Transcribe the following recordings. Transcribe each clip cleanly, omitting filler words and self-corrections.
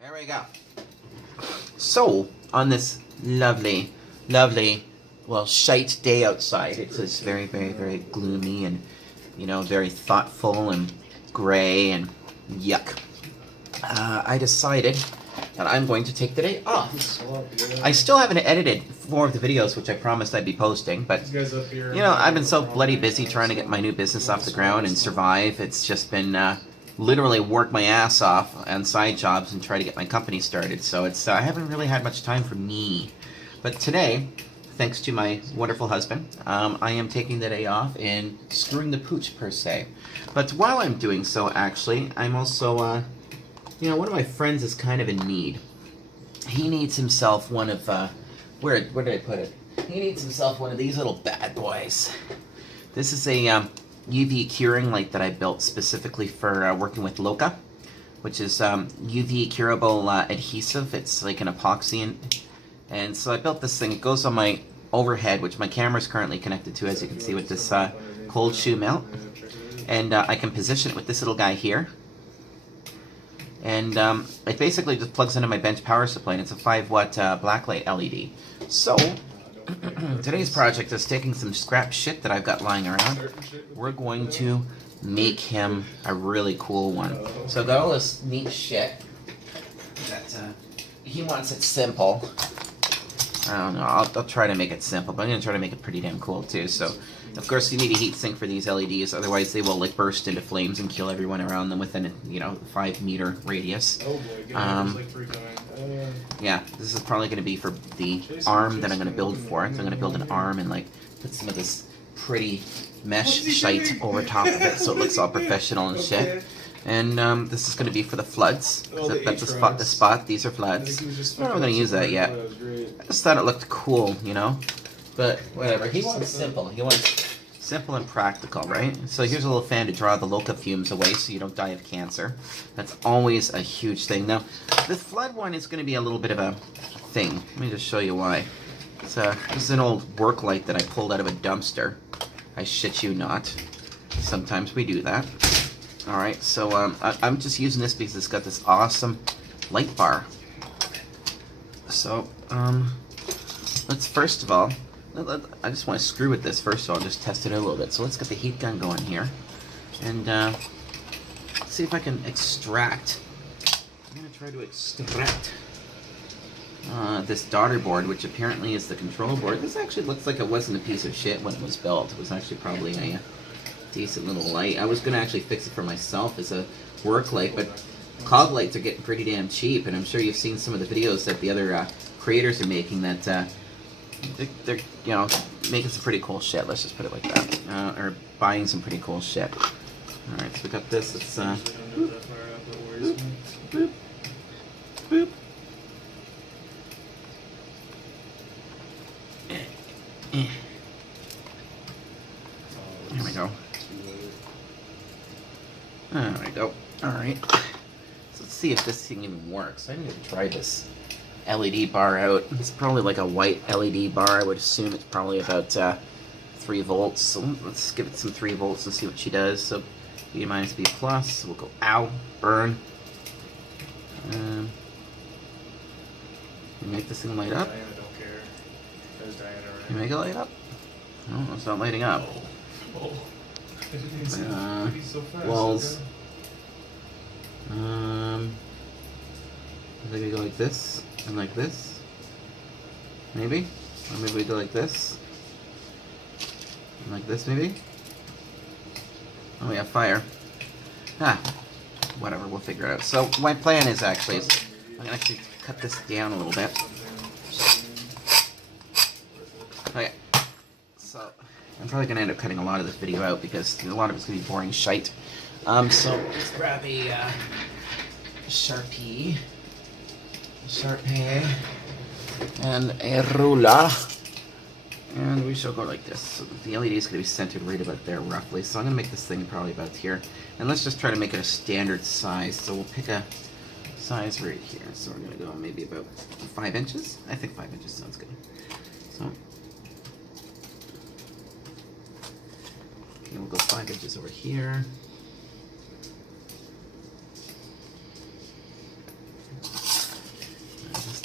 There we go. So, on this lovely, well, shite day outside, it's just very, very gloomy and, you know, very thoughtful and gray and yuck. I decided that I'm going to take the day off. I still haven't edited 4 of the videos, which I promised I'd be posting, but, you know, I've been so bloody busy trying to get my new business off the ground and survive. It's just been, literally work my ass off on side jobs and try to get my company started. So it's I haven't really had much time for me. But today, thanks to my wonderful husband, I am taking the day off and screwing the pooch per se. But while I'm doing so, actually, I'm also, you know, one of my friends is kind of in need. He needs himself one of, where did I put it? He needs himself one of these little bad boys. This is a UV curing light that I built specifically for working with Loca, which is UV curable adhesive. It's like an epoxy, and so I built this thing. It goes on my overhead, which my camera is currently connected to, as you can see, with this cold shoe mount, and I can position it with this little guy here, and it basically just plugs into my bench power supply, and it's a 5-watt blacklight LED. So today's project is taking some scrap shit that I've got lying around. We're going to make him a really cool one. So I've got all this neat shit that he wants it simple. I don't know, I'll try to make it simple, but I'm going to try to make it pretty damn cool too. So, of course, you need a heat sink for these LEDs, otherwise they will like burst into flames and kill everyone around them within a, you know, 5-meter radius. Oh boy, yeah, this is probably going to be for the arm that I'm going to build for it. So I'm going to build an arm and like put some of this pretty mesh shite over top of it so it looks all professional and shit. And this is going to be for the floods. That's the spot. These are floods. I'm not going to use that yet. I just thought it looked cool, you know? But whatever. He wants simple. He wants simple and practical, right? So here's a little fan to draw the Loca fumes away so you don't die of cancer. That's always a huge thing. Now, the flood one is going to be a little bit of a thing. Let me just show you why. So this is an old work light that I pulled out of a dumpster. I shit you not. Sometimes we do that. Alright, so I'm just using this because it's got this awesome light bar. So, let's first of all, I just want to screw with this first, so I'll just test it a little bit. So let's get the heat gun going here, and see if I can extract. I'm going to try to extract this daughter board, which apparently is the control board. This actually looks like it wasn't a piece of shit when it was built. It was actually probably a decent little light. I was going to actually fix it for myself as a work light, but cog lights are getting pretty damn cheap, and I'm sure you've seen some of the videos that the other creators are making that they're, you know, making some pretty cool shit. Let's just put it like that. Or buying some pretty cool shit. Alright, so we got this. Let's, boop, boop, boop. There we go. There we go. Alright. So let's see if this thing even works. I need to try this LED bar out. It's probably like a white LED bar. I would assume it's probably about 3 volts. So let's give it some 3 volts and see what she does. So B minus B plus. We'll go, ow, burn. You make this thing light up? Diana don't care. There's Diana right. You make it light up? Oh, it's not lighting up. Oh. He's so fast. Walls. I think we go like this and like this. Maybe? Or maybe we go like this. And like this, maybe? Oh, we have fire. Ah, whatever, we'll figure it out. So, my plan is actually, I'm going to actually cut this down a little bit. Okay. So, I'm probably going to end up cutting a lot of this video out because a lot of it's going to be boring shite. So, let's grab a Sharpie, and a ruler, and we shall go like this. So the LED is going to be centered right about there roughly, so I'm going to make this thing probably about here, and let's just try to make it a standard size. So we'll pick a size right here, so we're going to go maybe about 5 inches. I think 5 inches sounds good. So okay, we'll go 5 inches over here.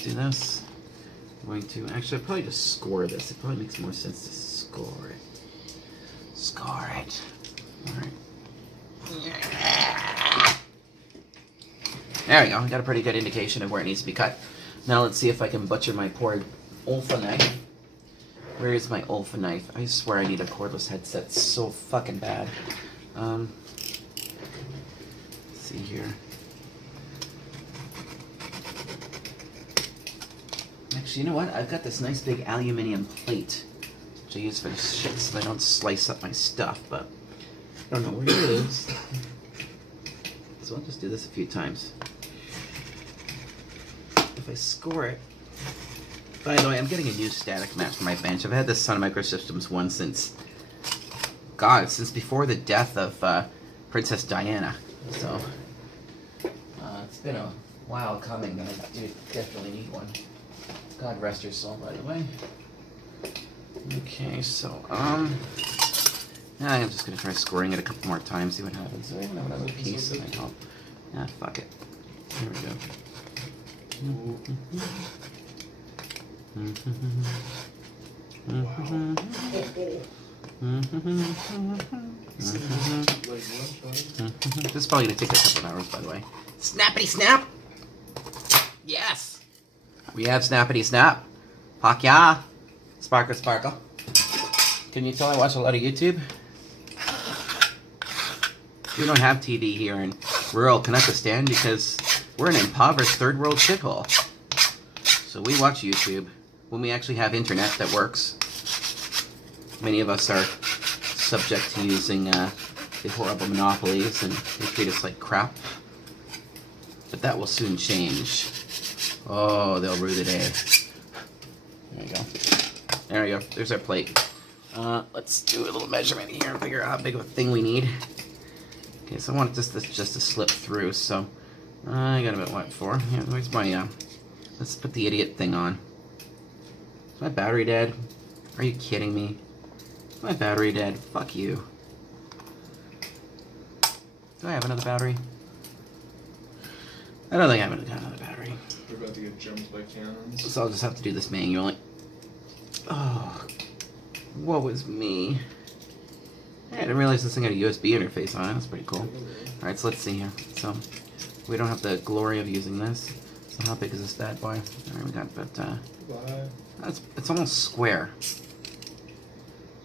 do this. I'm going to actually I'll probably just score this. It probably makes more sense to score it. Score it. Alright. There we go. I got a pretty good indication of where it needs to be cut. Now let's see if I can butcher my poor Olfa knife. Where is my Olfa knife? I swear I need a cordless headset so fucking bad. Let's see here. Actually, you know what? I've got this nice big aluminium plate, which I use for the shit so I don't slice up my stuff, but I don't know where it is. So I'll just do this a few times. If I score it... By the way, I'm getting a new static mat for my bench. I've had this Sun Microsystems one since... God, since before the death of Princess Diana. So... it's been a while coming, and I do definitely need one. God rest her soul, by the way. Okay, so, I'm just gonna try scoring it a couple more times, see what happens. So I even have another piece that I help. Ah, fuck it. Here we go. This is probably gonna take a couple of hours, by the way. Snappity snap! Yes! We have snappity snap. Fuck yeah! Sparkle sparkle. Can you tell I watch a lot of YouTube? We don't have TV here in rural Kazakhstan because we're an impoverished third world shithole. So we watch YouTube when we actually have internet that works. Many of us are subject to using the horrible monopolies and they treat us like crap. But that will soon change. Oh, they'll rue the day. There we go. There we go. There's our plate. Let's do a little measurement here and figure out how big of a thing we need. Okay, so I want this just to slip through, so I got about what, 4? Yeah, where's my, let's put the idiot thing on. Is my battery dead? Are you kidding me? Is my battery dead? Fuck you. Do I have another battery? I don't think I have another battery. We're about to get jumped by cannons. So I'll just have to do this manually. Oh, what was me? Hey, I didn't realize this thing had a USB interface on it. That's pretty cool. Alright, so let's see here. So, we don't have the glory of using this. So how big is this bad boy? Alright, we got about, it's almost square. So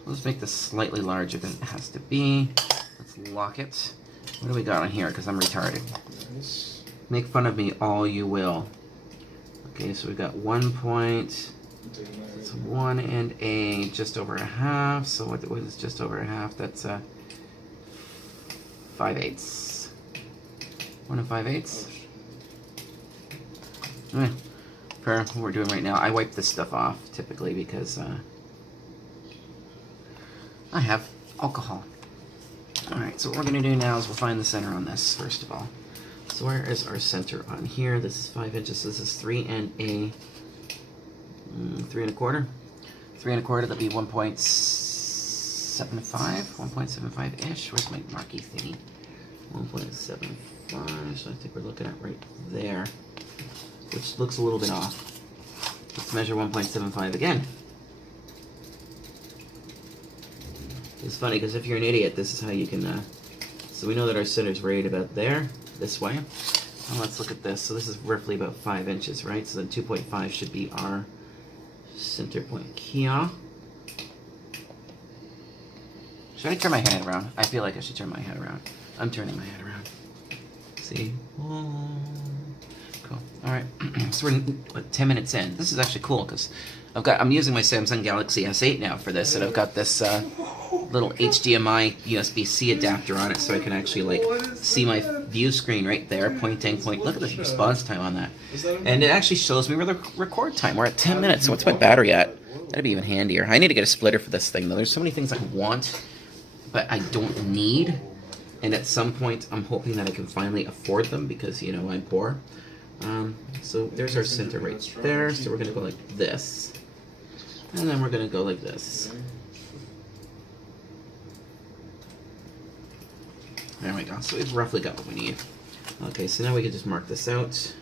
let's make this slightly larger than it has to be. Let's lock it. What do we got on here? Because I'm retarded. Nice. Make fun of me all you will. Okay, so we got 1 point... It's 1 and a just over a half. So what is just over a half? That's 5/8. 1 and 5/8. For what we're doing right now, I wipe this stuff off typically because I have alcohol. Alright, so what we're going to do now is we'll find the center on this first of all. So where is our center on here? This is 5 inches. This is 3 and a 3 1/4. 3 1/4, that'd be 1.75, 1.75-ish. Where's my marquee thingy? 1.75, so I think we're looking at right there, which looks a little bit off. Let's measure 1.75 again. It's funny, because if you're an idiot, this is how you can, so we know that our center's right about there, this way. Well, let's look at this. So this is roughly about 5 inches, right? So then 2.5 should be our center point here. Should I turn my head around? I feel like I should turn my head around. I'm turning my head around. See? Oh, cool. Alright, so we're 10 minutes in. This is actually cool because I'm using my Samsung Galaxy S8 now for this, and I've got this little HDMI USB-C adapter on it so I can actually like see my view screen right there, pointing. Look at the response time on that. And it actually shows me where the record time. We're at 10 minutes, so what's my battery at? That'd be even handier. I need to get a splitter for this thing though. There's so many things I want, but I don't need. And at some point, I'm hoping that I can finally afford them because, you know, I'm poor. So there's our center right there. So we're going to go like this. And then we're going to go like this. There we go. So we've roughly got what we need. Okay, so now we can just mark this out.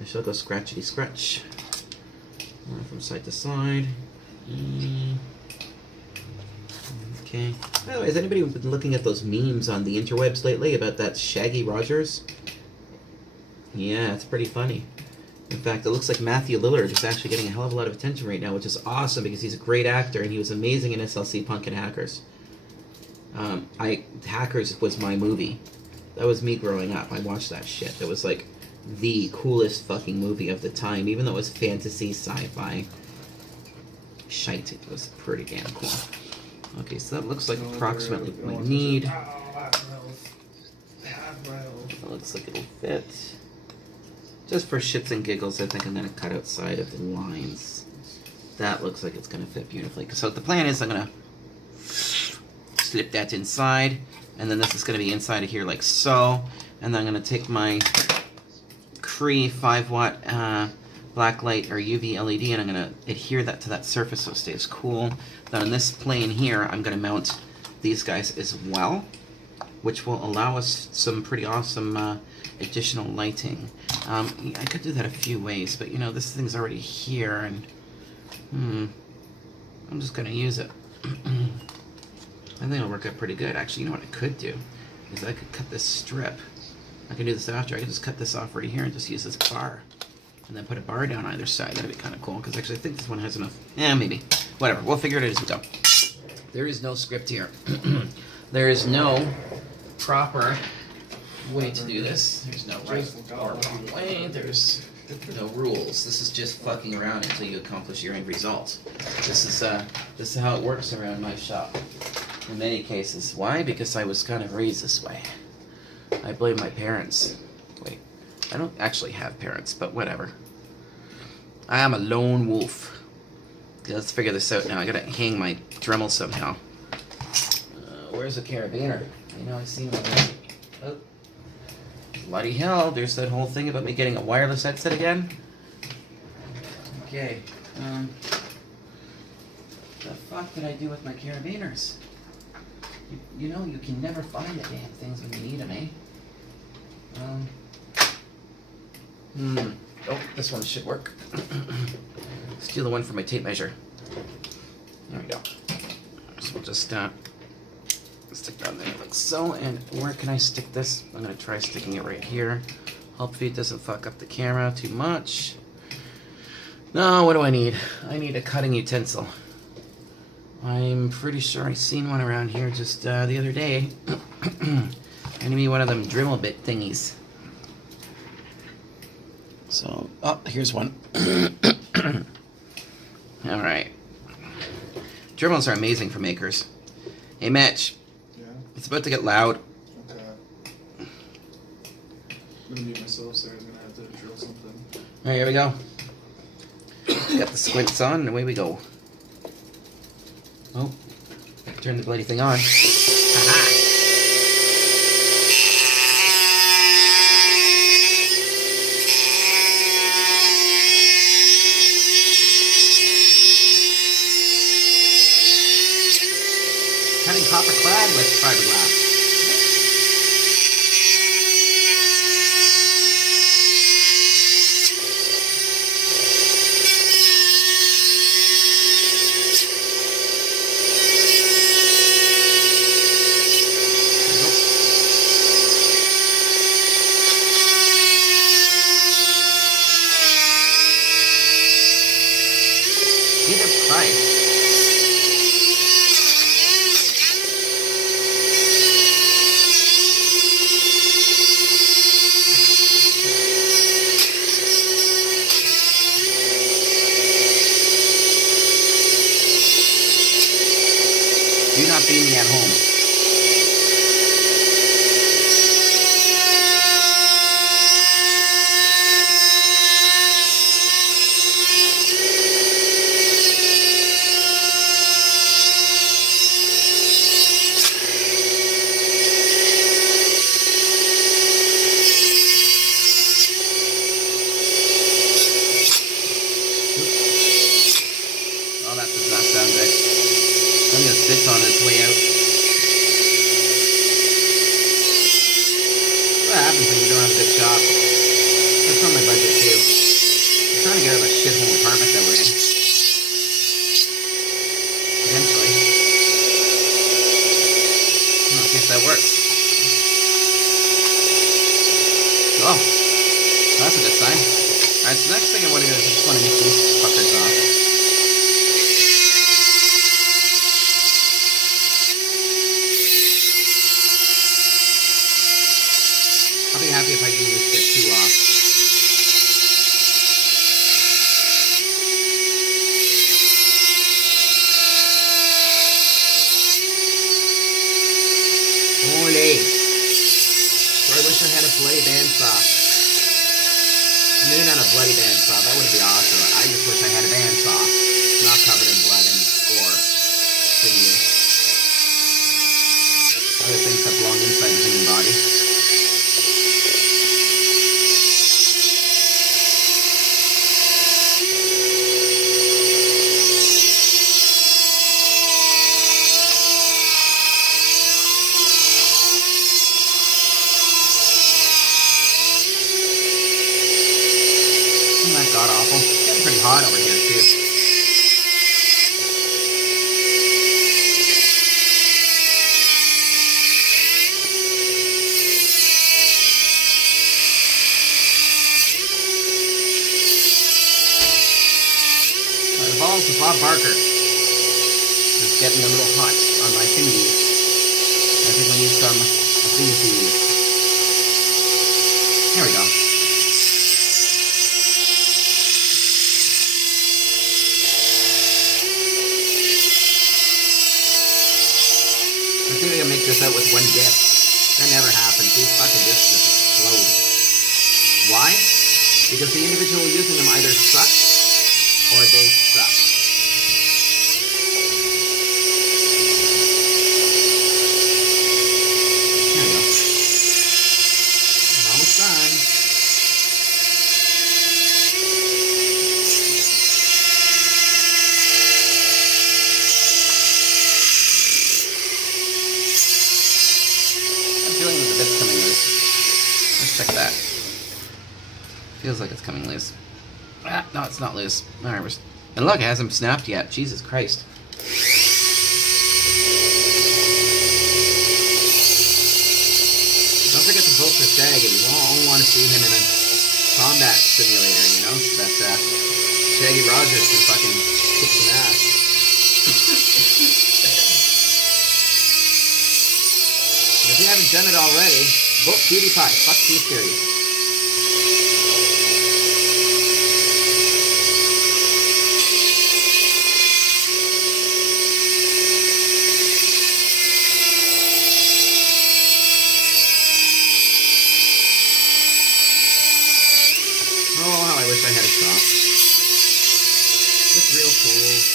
I shall go scratchity scratch. From side to side. Okay. By the way, has anybody been looking at those memes on the interwebs lately about that Shaggy Rogers? Yeah, it's pretty funny. In fact, it looks like Matthew Lillard is actually getting a hell of a lot of attention right now, which is awesome because he's a great actor and he was amazing in SLC Punk and Hackers. Hackers was my movie. That was me growing up. I watched that shit. That was like the coolest fucking movie of the time, even though it was fantasy, sci-fi. Shite, it was pretty damn cool. Okay, so that looks like approximately what we need. It looks like it'll fit. Just for shits and giggles, I think I'm going to cut outside of the lines. That looks like it's going to fit beautifully. So the plan is I'm going to slip that inside, and then this is going to be inside of here like so. And then I'm going to take my Cree 5-watt black light or UV LED, and I'm going to adhere that to that surface so it stays cool. Then on this plane here, I'm going to mount these guys as well, which will allow us some pretty awesome additional lighting. I could do that a few ways, but you know, this thing's already here, and I'm just going to use it. I think it'll work out pretty good. Actually, you know what I could do? Is I could cut this strip. I can do this after. I can just cut this off right here and just use this bar. And then put a bar down either side. That'd be kind of cool, because actually I think this one has enough. Yeah, maybe. Whatever. We'll figure it out as we go. There is no script here. There is no proper way to do this. There's no right or wrong way. There's no rules. This is just fucking around until you accomplish your end result. This is how it works around my shop. In many cases. Why? Because I was kind of raised this way. I blame my parents. Wait, I don't actually have parents, but whatever. I am a lone wolf. Let's figure this out now. I gotta hang my Dremel somehow. Where's the carabiner? You know, I see one. Oh. Bloody hell, there's that whole thing about me getting a wireless headset again. Okay. The fuck did I do with my carabiners? You know, you can never find the damn things when you need them, eh? Oh, this one should work. Steal the one for my tape measure. There we go. So we'll just stick down there like so. And where can I stick this? I'm gonna try sticking it right here. Hopefully it doesn't fuck up the camera too much. No, what do I need? I need a cutting utensil. I'm pretty sure I seen one around here just the other day. I need one of them Dremel bit thingies. So, oh, here's one. Alright. Dremels are amazing for makers. Hey, Mitch. Yeah? It's about to get loud. Okay. I'm gonna mute myself, so I'm gonna have to drill something. Alright, here we go. Got the squints on, and away we go. Oh, turn the bloody thing on. Aha! Cutting copper clad with fiberglass. Jesus Christ. Oh, that's a good sign. Alright, so next thing I want to do is I just want to get these fuckers off. I'll be happy if I can just get 2 off. Holy. So I wish I had a bloody bandsaw. Maybe not a bloody bandsaw, that would be awesome. I just wish I had a bandsaw. Not covered in blood and gore. Sinew. Other things that belong inside the human body. God awful. It's getting pretty hot over here too. The balls of Bob Barker is getting a little hot on my fingies. I think we need some of these. There we go. I think I can make this out with one disc. That never happens. These fucking discs just explode. Why? Because the individual using them either sucks or they suck. There we go. Almost done. It's coming loose. Let's check that. Feels like it's coming loose. Ah, no, it's not loose. Alright, and look, it hasn't snapped yet. Jesus Christ. Don't forget to vote for Shaggy. You all want to see him in a combat simulator, you know? So that Shaggy Rogers can fucking kick some ass. If you haven't done it already, vote PewDiePie. Fuck T-Series. Oh, how I wish I had a shop. With real tools.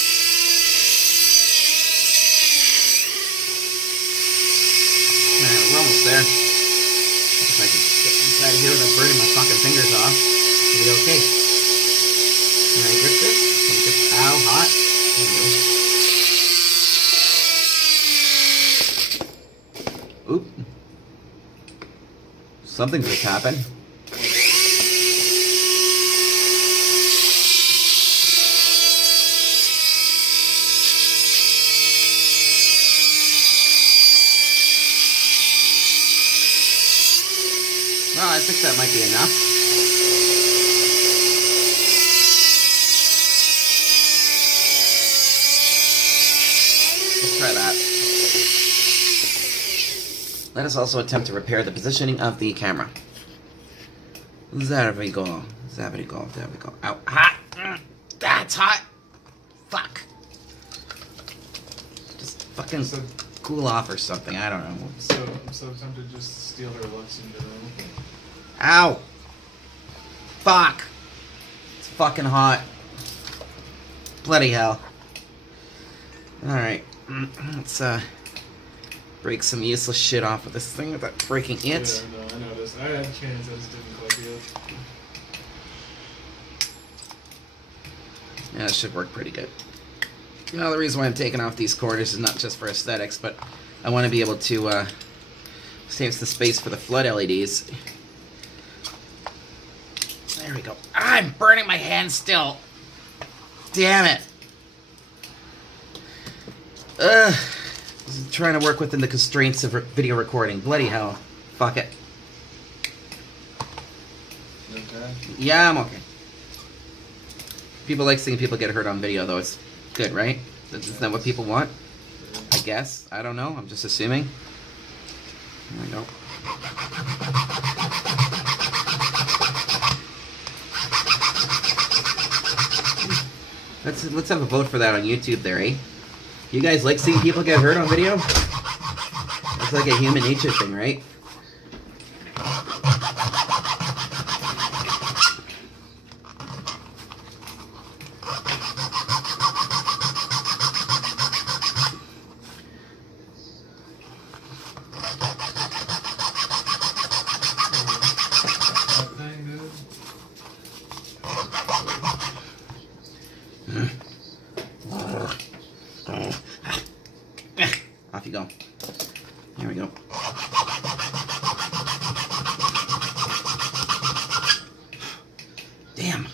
We're almost there. If I can get inside here without burning my fucking fingers off, it'll be okay. Can I grip this? Can I grip? Ow, hot. There we go. Oop. Something just happened. Well, I think that might be enough. Let's try that. Let us also attempt to repair the positioning of the camera. There we go. There we go. There we go. Ow. Hot. That's hot. Fuck. Just fucking cool off or something. I don't know. I'm so tempted to just steal her looks in general. Ow. Fuck. It's fucking hot. Bloody hell. Alright. Let's break some useless shit off of this thing without breaking it. Yeah, no, I noticed. I had a chance, I just didn't quite do it. Yeah, it should work pretty good. Well, the reason why I'm taking off these corners is not just for aesthetics, but I want to be able to save some space for the flood LEDs. There we go. I'm burning my hand still. Damn it. Trying to work within the constraints of video recording. Bloody hell. Fuck it. Okay. Yeah, I'm okay. People like seeing people get hurt on video, though. It's good, right? Isn't that what people want? I guess. I don't know. I'm just assuming. There we go. Let's have a vote for that on YouTube there, eh? You guys like seeing people get hurt on video? That's like a human nature thing, right? Off you go. Here we go. Damn.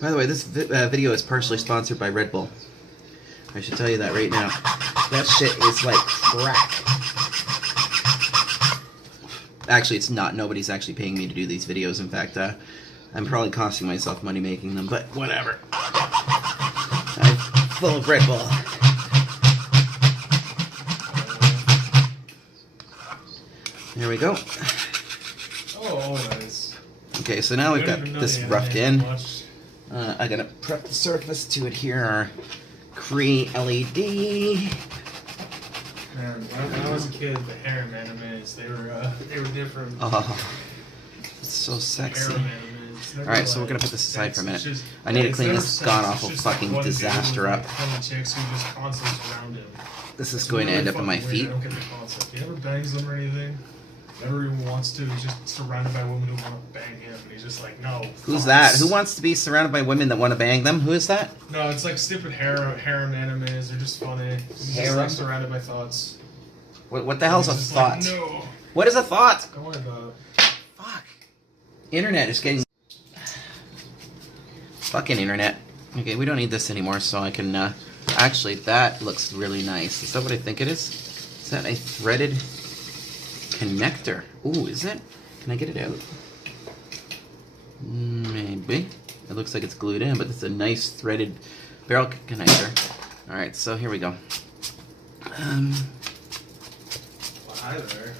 By the way, this video is partially sponsored by Red Bull. I should tell you that right now. That shit is like crack. Actually, it's not. Nobody's actually paying me to do these videos. In fact, I'm probably costing myself money making them, but whatever. I'm full of Red Bull. There we go. Oh, nice. Okay, so now we've got this roughed in. I'm gonna prep the surface to adhere our Cree LED. Man, when I was a kid, the harem animes, they were different. Oh, it's so sexy. Harem animes. Alright, so we're gonna put this aside for a minute. I need to clean this god-awful fucking disaster up. Chicks who just constantly surround him. This is going to end up in my feet. I don't get the concept. He never bangs them or anything. Never even wants to. He's just surrounded by women who want to bang him, and he's just like, no. Who's that? Who wants to be surrounded by women that want to bang them? Who is that? No, it's like stupid harem animes. They're just funny. He's just like surrounded by thoughts. What the hell's a thought? Like, no. What is a thought? Don't worry about it. Fuck. Internet is getting... Fucking internet. Okay, we don't need this anymore, so I can, Actually, that looks really nice. Is that what I think it is? Is that a threaded connector? Ooh, is it? Can I get it out? Maybe. It looks like it's glued in, but it's a nice threaded barrel connector. Alright, so here we go. Well, hi there.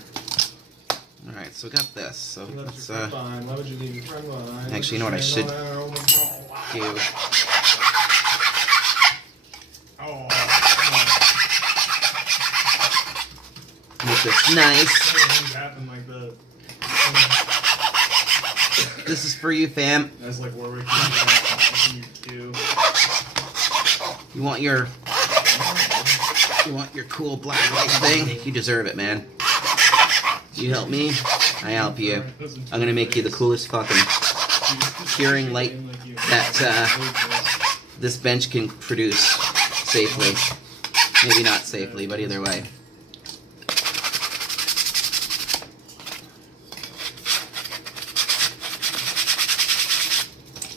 Alright, so we got this. So let's, Why would you leave your friend behind? actually, you know what I should do? Oh. Make this nice. Like that. This is for you, fam. That's like where we can You want your cool black light thing? You deserve it, man. You help me, I help you. I'm gonna make you the coolest fucking curing light that this bench can produce safely. Maybe not safely, but either way.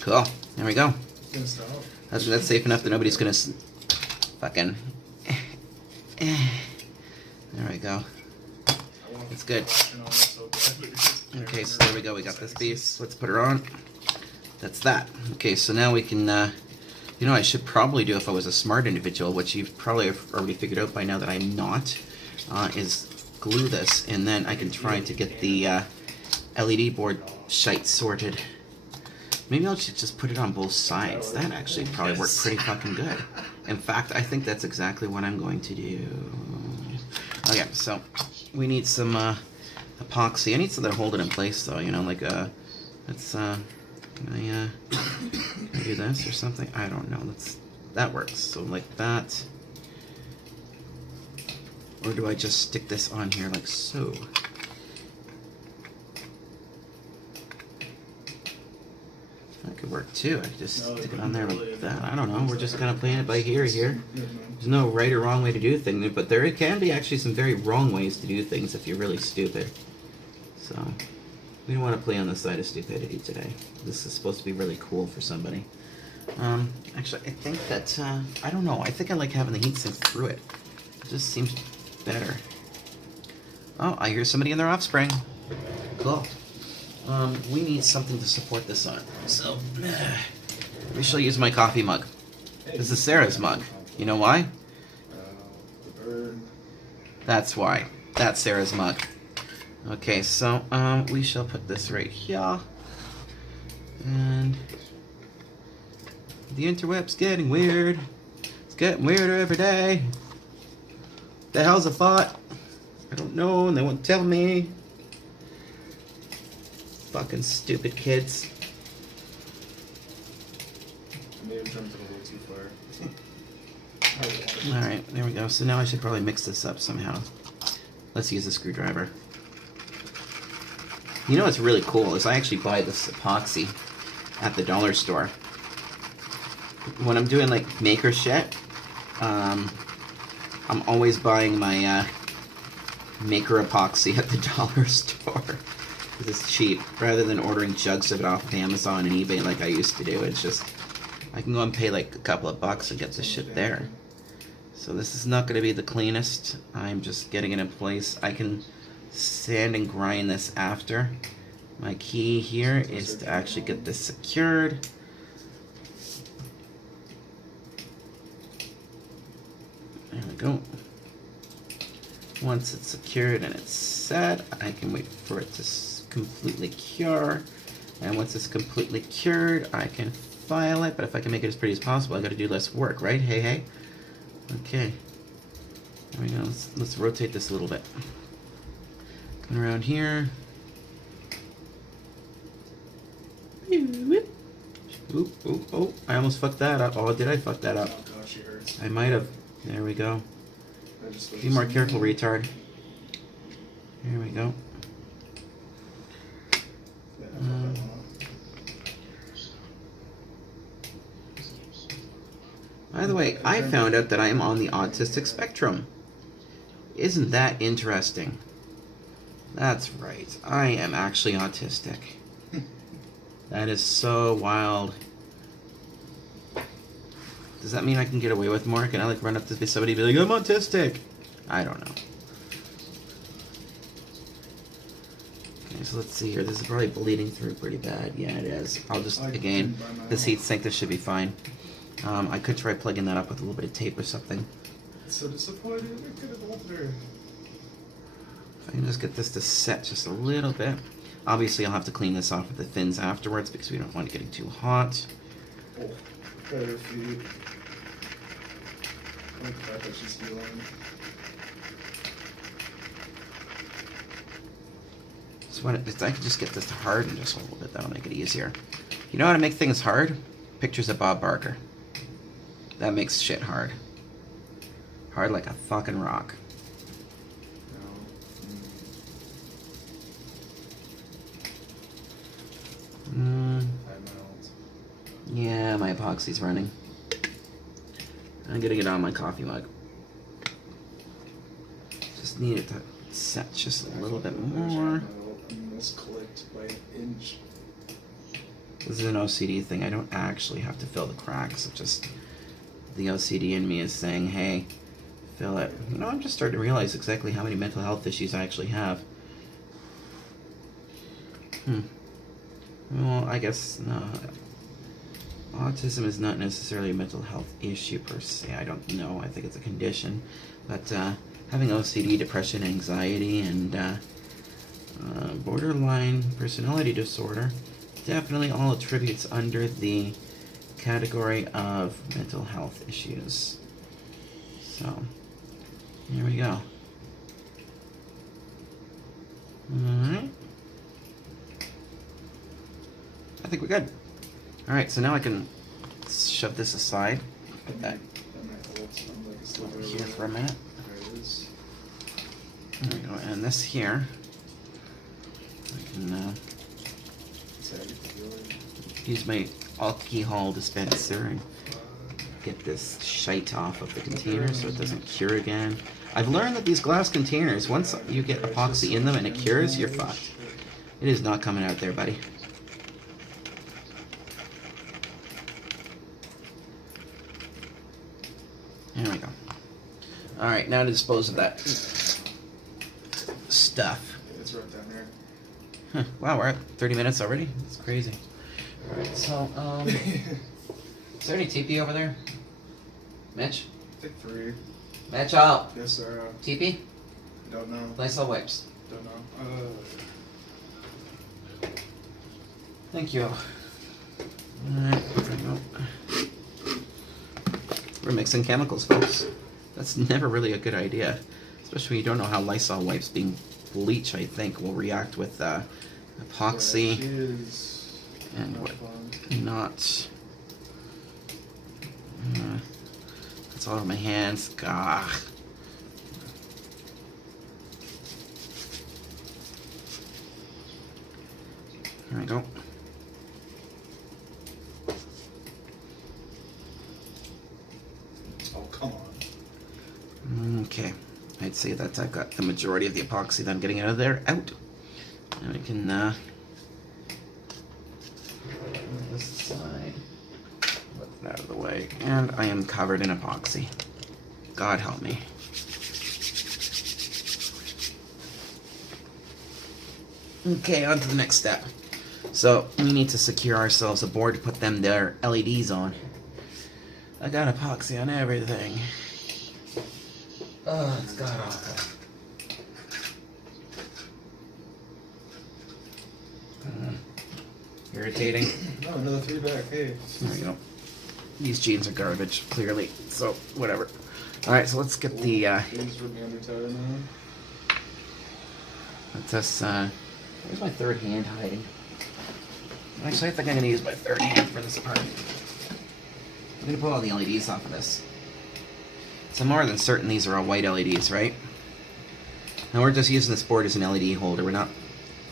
Cool. There we go. That's safe enough that nobody's gonna fucking. There we go. It's good. Okay, so there we go. We got this piece. Let's put her on. That's that. Okay, so now we can. You know, I should probably do if I was a smart individual, which you've probably already figured out by now that I'm not, is glue this, and then I can try to get the LED board shite sorted. Maybe I'll just put it on both sides. That actually probably worked pretty fucking good. In fact, I think that's exactly what I'm going to do. Okay, so we need some epoxy. I need something to hold it in place, though. You know, like let's can I do this or something? I don't know. That works. So like that. Or do I just stick this on here like so? That could work too. I could just stick it on there like that. I don't know. We're just kind of playing it by ear here. There's no right or wrong way to do things, but there can be actually some very wrong ways to do things if you're really stupid. So, we don't want to play on the side of stupidity today. This is supposed to be really cool for somebody. Actually, I think that, I don't know. I think I like having the heat sink through it. It just seems better. Oh, I hear somebody in their offspring. Cool. we need something to support this on. So, we shall use my coffee mug. This is Sarah's mug. You know why? The bird. That's why. That's Sarah's mug. Okay, so, we shall put this right here. And the interweb's getting weird. It's getting weirder every day. The hell's a thought? I don't know, and they won't tell me. Fucking stupid kids. I may have jumped a little too far. Alright, there we go. So now I should probably mix this up somehow. Let's use a screwdriver. You know what's really cool is I actually buy this epoxy at the dollar store. When I'm doing like maker shit, I'm always buying my maker epoxy at the dollar store. Because it's cheap. Rather than ordering jugs of it off of Amazon and eBay like I used to do, it's just, I can go and pay like a couple of bucks and get this shit there. So this is not going to be the cleanest. I'm just getting it in place. I can sand and grind this after. My key here is to actually get this secured. There we go. Once it's secured and it's set, I can wait for it to completely cure. And once it's completely cured, I can file it. But if I can make it as pretty as possible, I got to do less work, right? Hey, hey. Okay. There we go. Let's rotate this a little bit. Come around here. Oop, oop, oh, I almost fucked that up. Oh, did I fuck that up? Oh gosh, she hurts. I might have. There we go. Be more careful, retard. There we go. By the way, I found out that I am on the autistic spectrum. Isn't that interesting? That's right. I am actually autistic. That is so wild. Does that mean I can get away with more? Can I like run up to somebody and be like, I'm autistic? I don't know. Okay, so let's see here. This is probably bleeding through pretty bad. Yeah, it is. I'll just, again, this heat sink, this should be fine. I could try plugging that up with a little bit of tape or something. So disappointed. We could have altered. If I can just get this to set just a little bit. Obviously, I'll have to clean this off with the fins afterwards because we don't want it getting too hot. Oh, better feet. I like the fact that she's healing. So if I could just get this to harden just a little bit, that'll make it easier. You know how to make things hard? Pictures of Bob Barker. That makes shit hard. Hard like a fucking rock. Yeah, my epoxy's running. I'm gonna get on my coffee mug. Just need it to set just a little bit more. Almost clicked by an inch. This is an OCD thing. I don't actually have to fill the cracks. It's just the OCD in me is saying, hey, fill it. You know, I'm just starting to realize exactly how many mental health issues I actually have. Well, I guess no. Autism is not necessarily a mental health issue per se. I don't know. I think it's a condition. But having OCD, depression, anxiety, and borderline personality disorder definitely all attributes under the category of mental health issues. So, here we go. Alright. I think we're good. Alright, so now I can shove this aside. Put that over here for a minute. There we go, and this here, I can use my alcohol dispenser and get this shite off of the container so it doesn't cure again. I've learned that these glass containers, once you get epoxy in them and it cures, you're fucked. It is not coming out there, buddy. There we go. Alright, now to dispose of that stuff. It's right down there. Huh. Wow, we're at 30 minutes already? That's crazy. Alright, so, is there any TP over there? Mitch? I think 3. Mitch out! Yes, sir. TP? Don't know. Lysol wipes. Don't know. Thank you. Alright, there we go. We're mixing chemicals, folks. That's never really a good idea. Especially when you don't know how Lysol wipes being bleach, I think, will react with epoxy and what not. It's all over my hands. Gah. There we go. Oh, come on. Okay. I'd say that I've got the majority of the epoxy that I'm getting out of there out. And we can this side, put that out of the way. And I am covered in epoxy. God help me. Okay, on to the next step. So we need to secure ourselves a board to put them their LEDs on. I got epoxy on everything. Oh, it's god awful. Irritating. Oh, another 3 back. Hey. There we go. These jeans are garbage, clearly. So, whatever. Alright, so let's get the, These would be under tire now. let's just, where's my third hand hiding? Actually, I think I'm gonna use my third hand for this part. I'm gonna pull all the LEDs off of this. So I'm more than certain these are all white LEDs, right? Now we're just using this board as an LED holder. We're not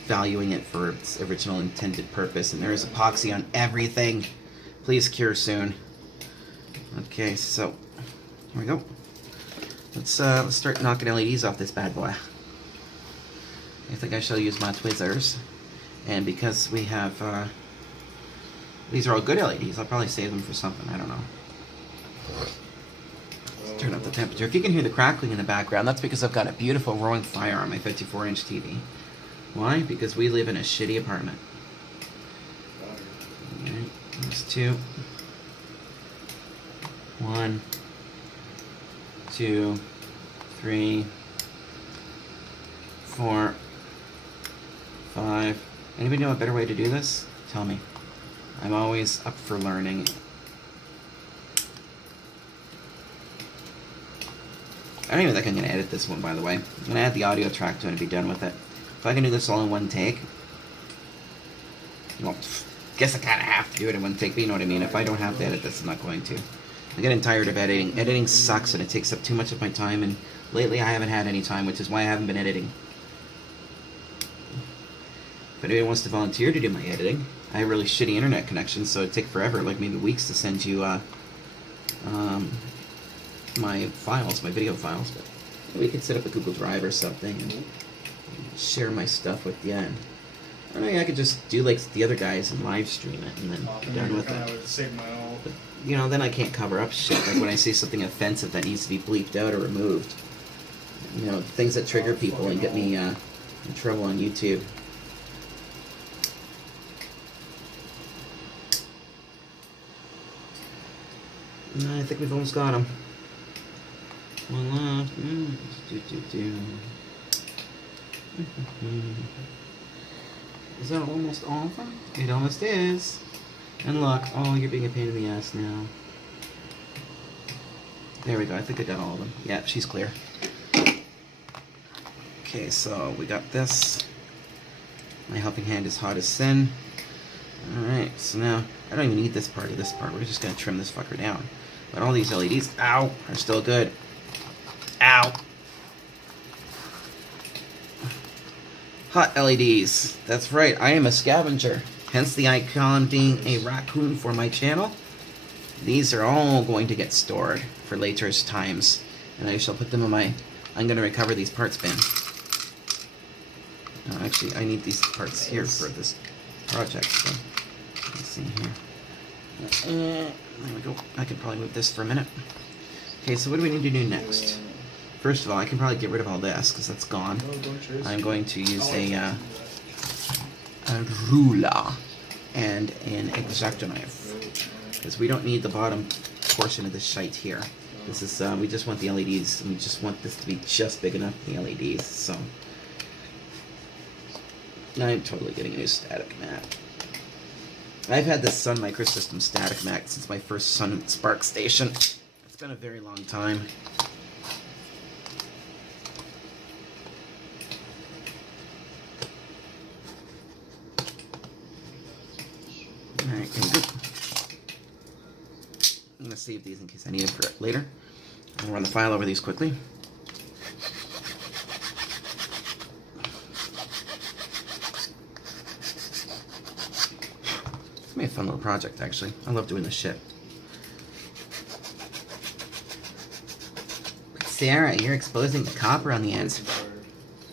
valuing it for its original intended purpose. And there is epoxy on everything. Please cure soon. Okay, so here we go. Let's start knocking LEDs off this bad boy. I think I shall use my Twizzlers. And because we have these are all good LEDs, I'll probably save them for something. I don't know. Let's turn up the temperature. If you can hear the crackling in the background, that's because I've got a beautiful roaring fire on my 54-inch TV. Why? Because we live in a shitty apartment. Alright, that's 2. 1, 2, 3, 4, 5. Anybody know a better way to do this? Tell me. I'm always up for learning. I don't even think I'm going to edit this one, by the way. I'm going to add the audio track to it and be done with it. If I can do this all in one take, well, guess I kind of have to do it in one take, but you know what I mean. If I don't have to edit this, I'm not going to. I'm getting tired of editing. Editing sucks and it takes up too much of my time, and lately I haven't had any time, which is why I haven't been editing. If anybody wants to volunteer to do my editing, I have really shitty internet connections, so it'd take forever, like maybe weeks, to send you my files, my video files. But we could set up a Google Drive or something and share my stuff with you. And I don't know, I could just do like the other guys and live stream it and then be done with it. But, you know, then I can't cover up shit. Like when I see something offensive that needs to be bleeped out or removed. You know, things that trigger people and get me in trouble on YouTube. I think we've almost got them. One left. Is that almost all of them? It almost is. And look, oh, you're being a pain in the ass now. There we go, I think I got all of them. Yeah, she's clear. Okay, so we got this. My helping hand is hot as sin. Alright, so now, I don't even need this part or this part. We're just going to trim this fucker down. But all these LEDs, ow, are still good. Ow. Hot LEDs. That's right, I am a scavenger. Hence the icon being a raccoon for my channel. These are all going to get stored for later times. And I shall put them in my... I'm going to recover these parts bin. Actually, I need these parts here for this project. So, let's see here. There we go. I can probably move this for a minute. Okay, so what do we need to do next? First of all, I can probably get rid of all this, because that's gone. I'm going to use a a ruler and an X-Acto knife. Because we don't need the bottom portion of the shite here. This is, we just want the LEDs, and we just want this to be just big enough for the LEDs, so. I'm totally getting a new static mat. I've had this Sun Microsystem static mat since my first Sun Spark station. It's been a very long time. Alright, good. I'm going to save these in case I need them for later. I'll run the file over these quickly. It's gonna be a fun little project, actually. I love doing this shit. Sarah, you're exposing the copper on the ends.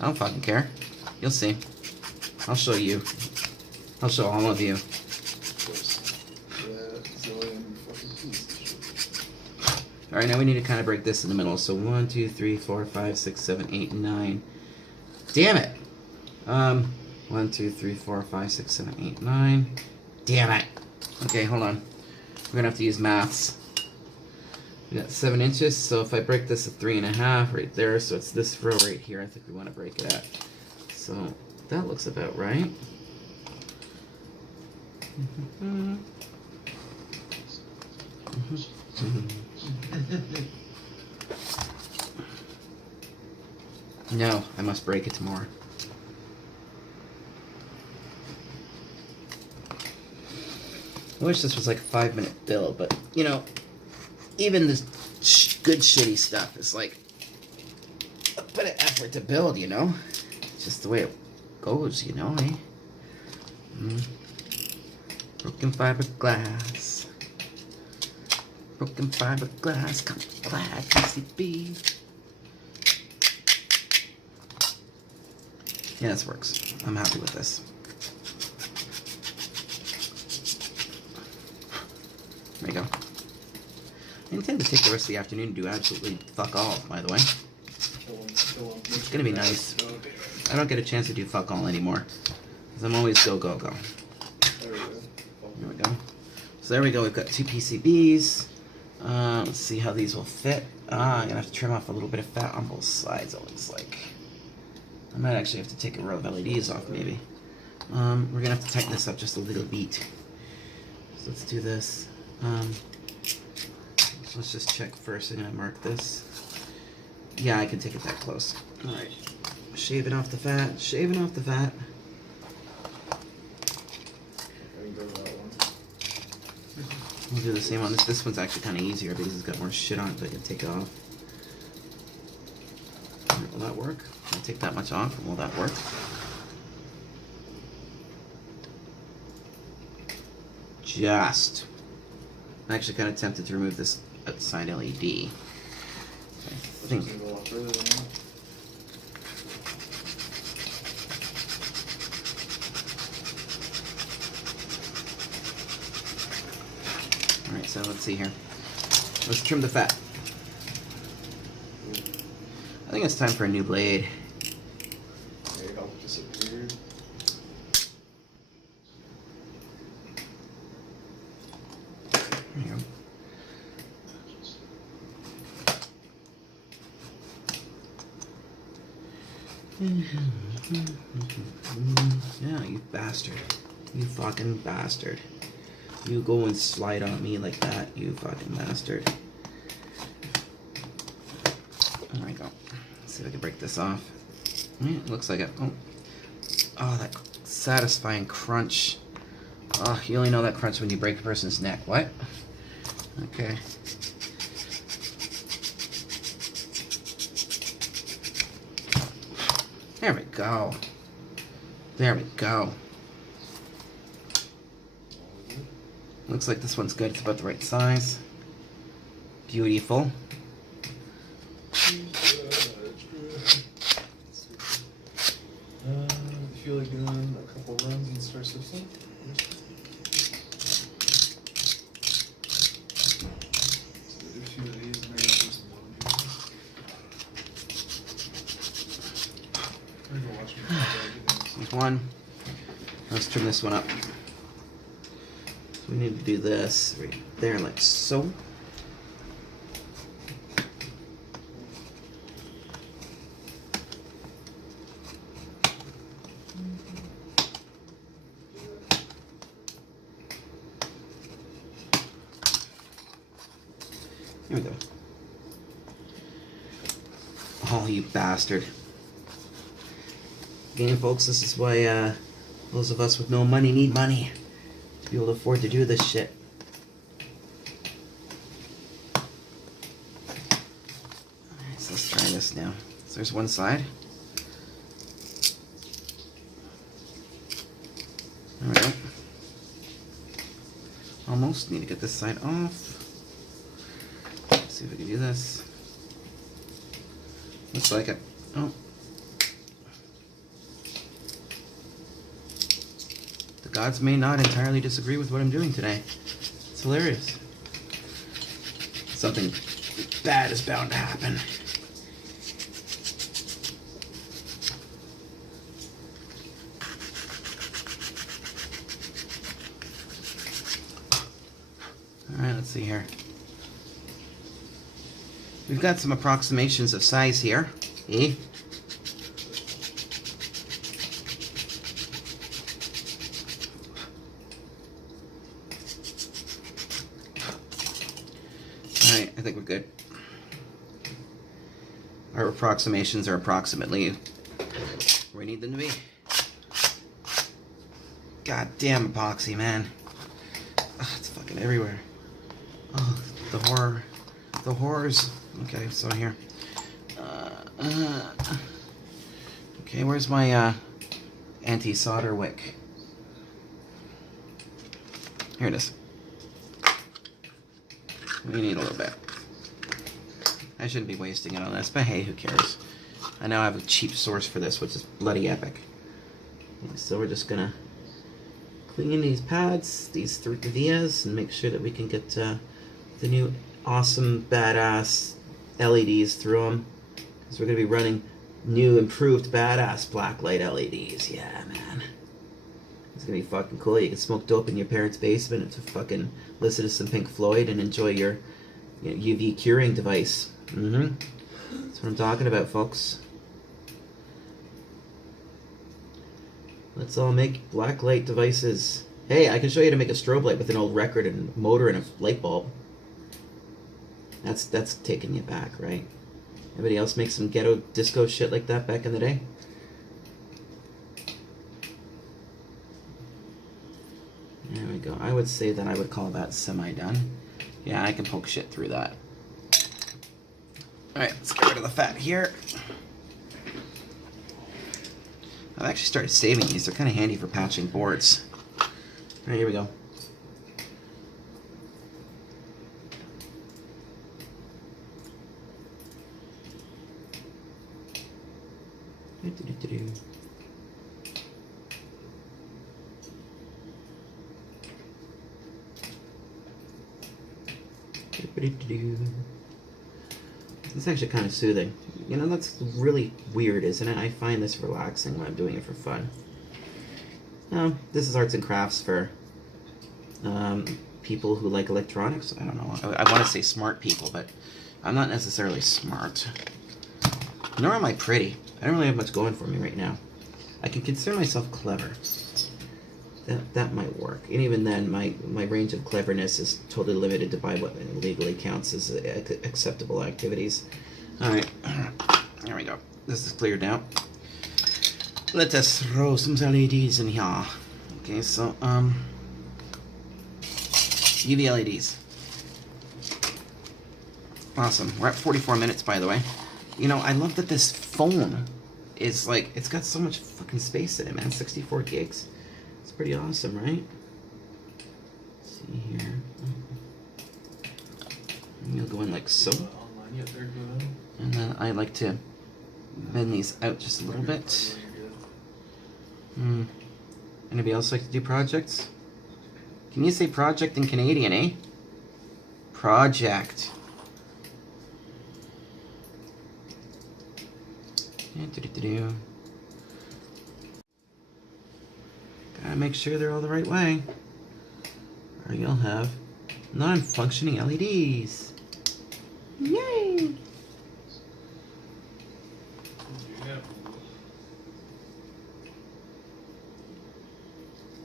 I don't fucking care. You'll see. I'll show you. I'll show all of you. Alright, now we need to kind of break this in the middle. So 1, 2, 3, 4, 5, 6, 7, 8, 9. Damn it! 1, 2, 3, 4, 5, 6, 7, 8, 9. Damn it! Okay, hold on. We're gonna have to use maths. We got 7 inches, so if I break this at 3.5 right there, so it's this row right here, I think we want to break it at. So that looks about right. No, I must break it more. I wish this was like a 5-minute build, but you know, even this good shitty stuff is like a bit of effort to build, you know? It's just the way it goes, you know, eh? Broken fiberglass. Broken fiberglass, clad PCB. Yeah, this works. I'm happy with this. There you go. I intend to take the rest of the afternoon and do absolutely fuck all, by the way. It's gonna be nice. I don't get a chance to do fuck all anymore. Because I'm always go, go, go. There we go. So there we go, we've got 2 PCBs. Let's see how these will fit. I'm gonna have to trim off a little bit of fat on both sides, it looks like. I might actually have to take a row of LEDs off, maybe. We're gonna have to tighten this up just a little bit. So let's do this. Let's just check first. I'm gonna mark this. Yeah, I can take it that close. Alright. Shaving off the fat. Shaving off the fat. We'll do the same on this. This one's actually kind of easier because it's got more shit on it, but I can take it off. Will that work? Can I take that much off? Will that work? Just. I'm actually kind of tempted to remove this outside LED. I think. Alright, so let's see here. Let's trim the fat. I think it's time for a new blade. It all disappeared. There you go. Yeah, you bastard. You fucking bastard. You go and slide on me like that, you fucking bastard. There we go. Let's see if I can break this off. Yeah, it looks like it. Oh, that satisfying crunch. Oh, you only know that crunch when you break a person's neck. What? Okay. There we go. There we go. Looks like this one's good. It's about the right size. Beautiful. I feel like doing a couple runs and start system. There's one. Let's turn this one up. So we need to do this right there, like so. Here we go. Oh, you bastard. Again, folks, this is why those of us with no money need money to be able to afford to do this shit. Alright, so let's try this now. So there's one side. There we go. Almost need to get this side off. Let's see if we can do this. Looks like it. Oh. The gods may not entirely disagree with what I'm doing today. It's hilarious. Something bad is bound to happen. Alright, let's see here. We've got some approximations of size here. Eh? Alright, I think we're good. Our approximations are approximately where we need them to be. God damn epoxy, man. Ugh, it's fucking everywhere. Oh, the horror. The horrors. Okay, so here. Okay, where's my anti-solder wick? Here it is. We need a little bit. I shouldn't be wasting it on this, but hey, who cares? I now have a cheap source for this, which is bloody epic. So we're just gonna clean these pads, these 3 vias, and make sure that we can get the new awesome, badass LEDs through them. Because we're going to be running new, improved, badass blacklight LEDs. Yeah, man. It's going to be fucking cool. You can smoke dope in your parents' basement to fucking listen to some Pink Floyd and enjoy your UV curing device. That's what I'm talking about, folks. Let's all make blacklight devices. Hey, I can show you how to make a strobe light with an old record and motor and a light bulb. That's taking you back, right? Anybody else make some ghetto disco shit like that back in the day? There we go. I would say that I would call that semi-done. Yeah, I can poke shit through that. Alright, let's get rid of the fat here. I've actually started saving these. They're kind of handy for patching boards. Alright, here we go. It's actually kind of soothing. You know, that's really weird, isn't it? I find this relaxing when I'm doing it for fun. This is arts and crafts for people who like electronics. I don't know. I want to say smart people, but I'm not necessarily smart. Nor am I pretty. I don't really have much going for me right now. I can consider myself clever. That might work. And even then, my range of cleverness is totally limited to by what legally counts as acceptable activities. Alright, there we go. This is cleared now. Let us throw some LEDs in here. Okay, so, UV LEDs. Awesome. We're at 44 minutes, by the way. You know, I love that this phone is like, it's got so much fucking space in it, man. 64 gigs. It's pretty awesome, right? Let's see here. I'm gonna go in like so. And then I like to bend these out just a little bit. Anybody else like to do projects? Can you say project in Canadian, eh? Project. God Gotta make sure they're all the right way, or you'll have non-functioning LEDs. Yay!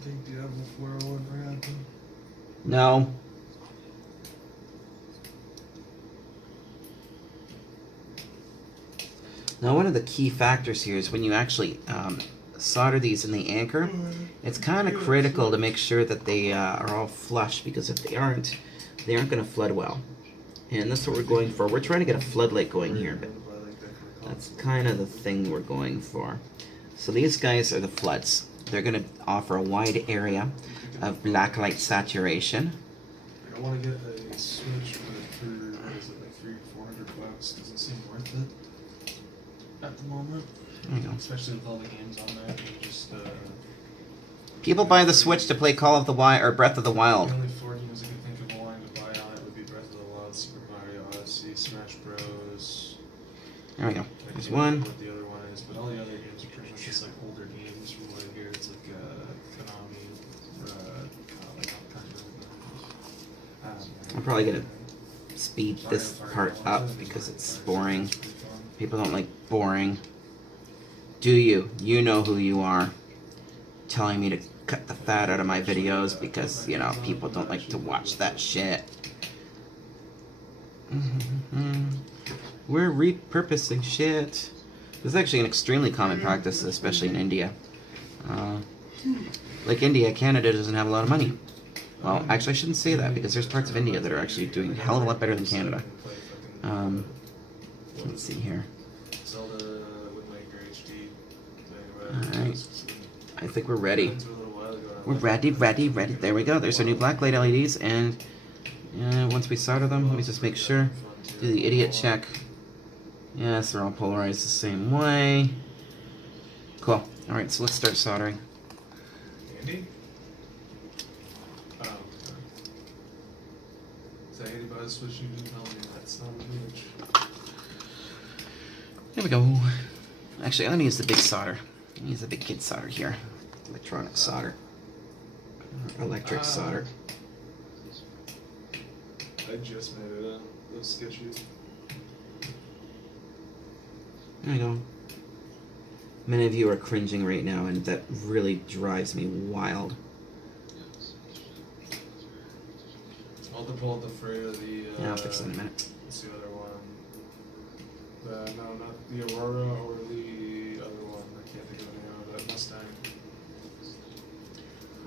Think Diablo 4 will ever happen? No. Now, one of the key factors here is when you actually solder these in the anchor, it's kind of critical to make sure that they are all flush, because if they aren't going to flood well. And that's what we're going for. We're trying to get a floodlight going here, but that's kind of the thing we're going for. So these guys are the floods. They're going to offer a wide area of blacklight saturation. I want to get a Switch for what is it, like $300-400? Doesn't seem worth it at the moment. There you go. Especially with all the games on there. Just People buy the Switch to play Call of the Wild or Breath of the Wild. the only 4 games I can think of wanting to buy on it would be Breath of the Wild, Super Mario Odyssey, Smash Bros. There we go. I There's can't one. remember what the other one is, but all the other games are pretty much just like older games from what I hear. It's like Konami, like all kinds of other games. I'm probably gonna speed this part up because it's boring. People don't like boring. Do you? You know who you are. Telling me to cut the fat out of my videos because, you know, people don't like to watch that shit. We're repurposing shit. This is actually an extremely common practice, especially in India. Like India, Canada doesn't have a lot of money. Well, actually I shouldn't say that because there's parts of India that are actually doing a hell of a lot better than Canada. Let's see here. Alright. I think we're ready. We're ready. There we go. There's our new blacklight LEDs, and once we solder them, let me just make sure. Do the idiot check. Yes, they're all polarized the same way. Cool. Alright, so let's start soldering. Andy? Oh, okay. Is that Andy by the Switch? You didn't tell me that's not a glitch. There we go. Actually, I'm gonna use the big solder. I'm gonna use the big kid solder here. Electronic solder. Electric solder. I just made it up. Those sketches. There we go. Many of you are cringing right now, and that really drives me wild. I'll pull out the freight of the. Yeah, I'll fix it in a minute. What's the other one? No, not the Aurora or the other one. I can't think of the name of that Mustang.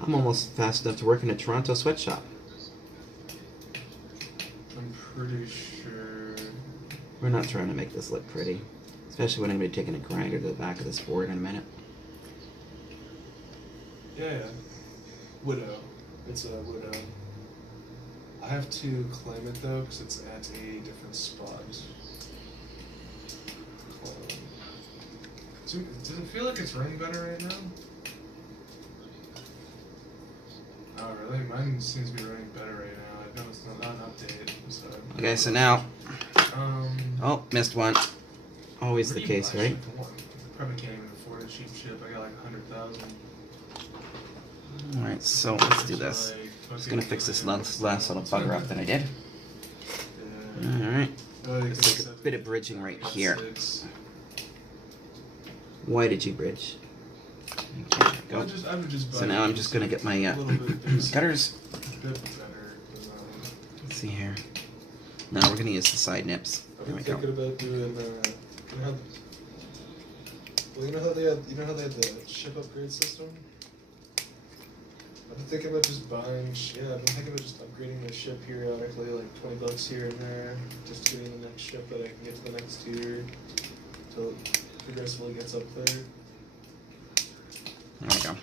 I'm almost fast enough to work in a Toronto sweatshop. I'm pretty sure. We're not trying to make this look pretty. Especially when I'm going to be taking a grinder to the back of this board in a minute. Yeah. Widow. It's a Widow. I have to claim it though, because it's at a different spot. Does it feel like it's running better right now? Oh really? Mine seems to be running better right now. I know it's not an update. So. Okay, so now... Oh, missed one. Always the case, right? Probably can't even afford a cheap ship. I got like 100,000. Alright, so let's do this. I'm just gonna fix this last little bugger up that I did. Alright. Let's take a bit of bridging right here. Why did you bridge? Okay, go. So now I'm just gonna get my cutters. Let's see here. Now we're gonna use the side nips. There we go. I'm thinking about doing, you know how they had the ship upgrade system? I've been thinking about just buying, I've been thinking about just upgrading my ship periodically, like $20 here and there, just getting the next ship that I can get to the next tier, until it progressively gets up there. There we go.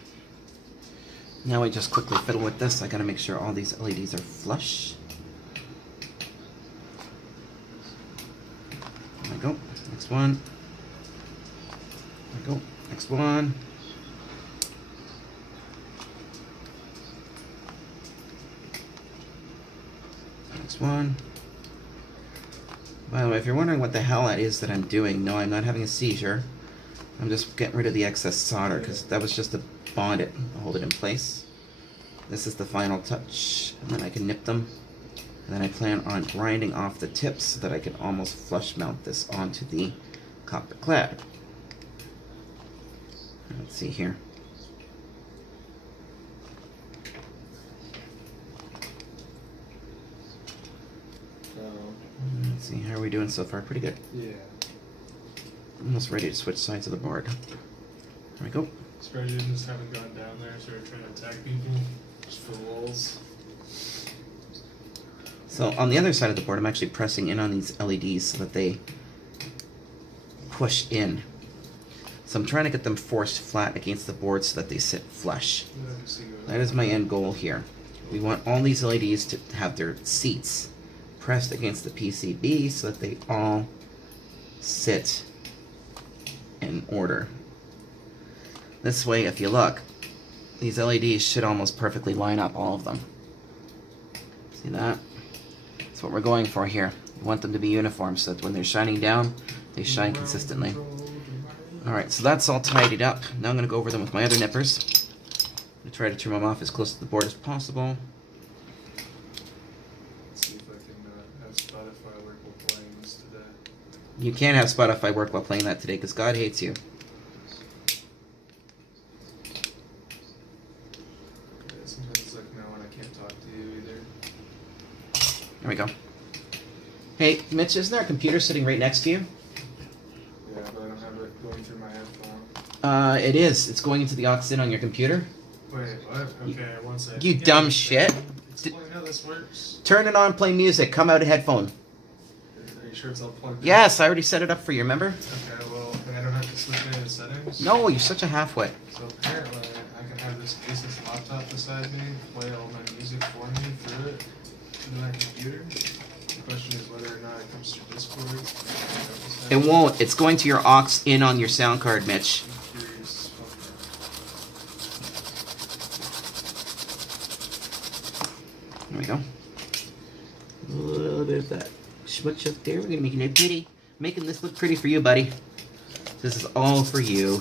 Now we just quickly fiddle with this. I gotta make sure all these LEDs are flush. There we go. Next one. There we go. Next one. Next one. By the way, if you're wondering what the hell that is that I'm doing, no, I'm not having a seizure. I'm just getting rid of the excess solder, because that was just a bond it, hold it in place. This is the final touch, and then I can nip them. And then I plan on grinding off the tips so that I can almost flush mount this onto the copper clad. Let's see here. Let's see, how are we doing so far? Pretty good. Yeah. Almost ready to switch sides of the board. There we go. Surprised you just haven't gone down there, started trying to attack people just for walls. So on the other side of the board, I'm actually pressing in on these LEDs so that they push in. So I'm trying to get them forced flat against the board so that they sit flush. That is my end goal here. We want all these LEDs to have their seats pressed against the PCB so that they all sit in order. This way, if you look, these LEDs should almost perfectly line up, all of them. See that? That's what we're going for here. We want them to be uniform so that when they're shining down, they shine consistently. Alright, so that's all tidied up. Now I'm going to go over them with my other nippers. I'm going to try to trim them off as close to the board as possible. Let's see if I can have Spotify work while playing this today. You can't have Spotify work while playing that today because God hates you. Yeah, sometimes it's like, no, and I can't talk to you either. There we go. Hey, Mitch, isn't there a computer sitting right next to you? Yeah, but I don't have it going through my headphone. It is. It's going into the aux in on your computer. Wait, what? Okay, one second. You dumb shit. Explain how this works. Turn it on, play music, come out a headphone. Are you sure it's all plugged in? Yes, I already set it up for you, remember? Okay, well, then I don't have to slip into the settings? No, you're such a halfwit. So apparently, I can have this business laptop beside me, play all my music for me through it, to my computer. The question is whether or not it comes through Discord. It won't. It's going to your aux in on your sound card, Mitch. I'm curious. There we go. A little bit of that smudge up there. We're going to make it look pretty. Making this look pretty for you, buddy. This is all for you.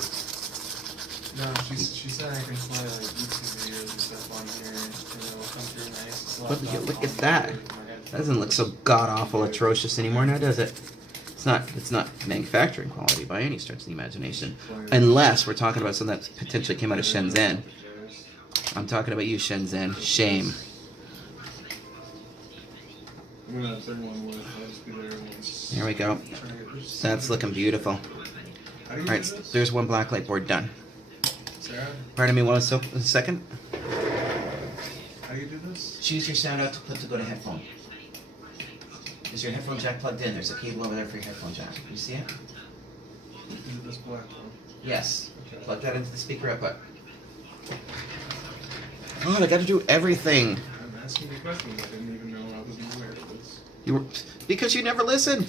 No, she said I can play like YouTube videos and stuff on here, and it'll come through nice. It's a Look, laptop look on at that. my headphones. That doesn't look so god-awful atrocious anymore now, does it? It's not manufacturing quality by any stretch of the imagination. Unless we're talking about something that potentially came out of Shenzhen. I'm talking about you, Shenzhen. Shame. I'm gonna third one with. I'll just be there once. There we go. Try to get this- That's looking beautiful. How do you Alright, do this? there's one blacklight board done. Sarah, Pardon me one second. how do you do this? Choose your sound out to go to headphone. Is your headphone jack plugged in? There's a cable over there for your headphone jack. You see it? Is it this black one? Yes. Okay. Plug that into the speaker output. God, I gotta do everything. I'm asking you questions. I didn't even know I was aware of this. You were, because you never listen.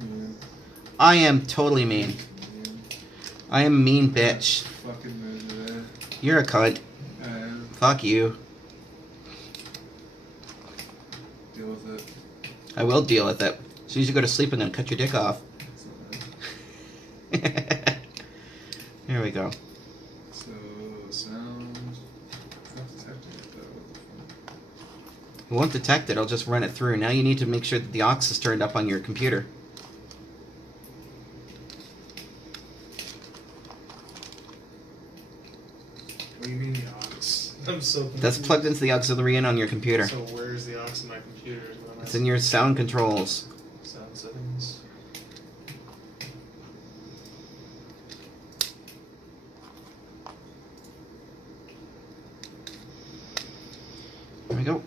You're mean. I am totally mean. Mean. I am a mean bitch. Fucking miserable. You're a cunt. Fuck you. Deal with it. I will deal with it. As soon as you go to sleep, I'm gonna cut your dick off. It's not Here we go. So, sound. It's not detecting it though. It won't detect it. I'll just run it through. Now you need to make sure that the aux is turned up on your computer. What do you mean the aux? I'm so confused. That's plugged into the auxiliary in on your computer. So where's the aux in my computer? Is what I'm It's in your sound controls. sound settings. There we go.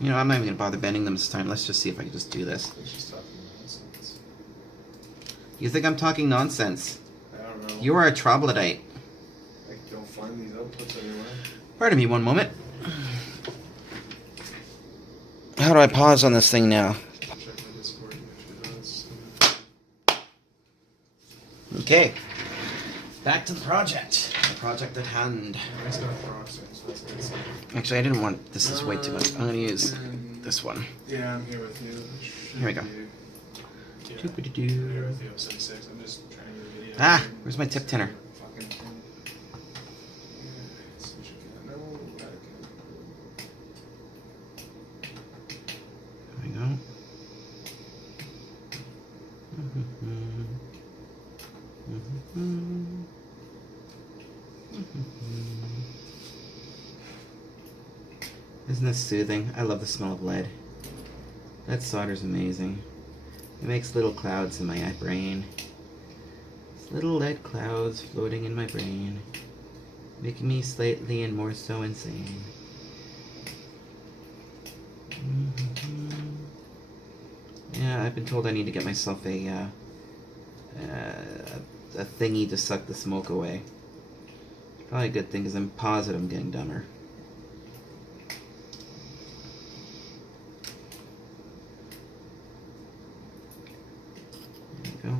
You know, I'm not even gonna bother bending them this time. Let's just see if I can just do this. It's just talking nonsense. You think I'm talking nonsense? I don't know. You are a troglodyte. I don't find these outputs anywhere. Pardon me one moment. How do I pause on this thing now? Check my Discord and make sure that's. Okay. Back to the project. The project at hand. It's got processing, so that's good. Actually, I didn't want... This is way too much. I'm gonna use this one. Yeah, I'm here with you. Here we go. Yeah, I'm Doo-ba-doo-doo. here with you. 76. I'm just trying to get a video. Ah, where's my tip tenor? Fucking thing. Isn't this soothing? I love the smell of lead. That solder's amazing. It makes little clouds in my brain. It's little lead clouds floating in my brain, making me slightly and more so insane. Yeah, I've been told I need to get myself a thingy to suck the smoke away. Probably a good thing because I'm positive I'm getting dumber. There we go.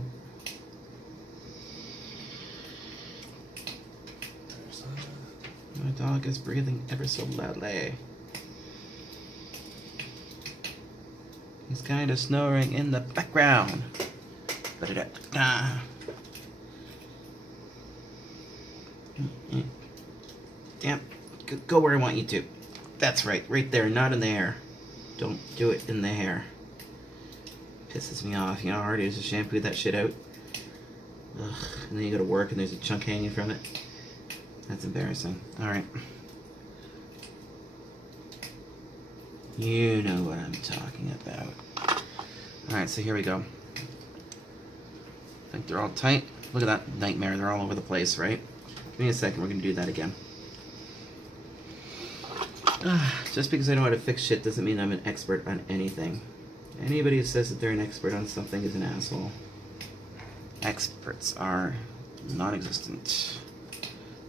My dog is breathing ever so loudly. He's kind of snoring in the background. Ba-da-da-da. Damn. Go where I want you to. That's right. Right there. Not in the hair. Don't do it in the hair. Pisses me off. You know how hard it is to shampoo that shit out? Ugh. And then you go to work and there's a chunk hanging from it. That's embarrassing. Alright. You know what I'm talking about. Alright, so here we go. I think they're all tight. Look at that nightmare. They're all over the place, right? Give me a second. We're going to do that again. Just because I know how to fix shit doesn't mean I'm an expert on anything. Anybody who says that they're an expert on something is an asshole. Experts are non-existent.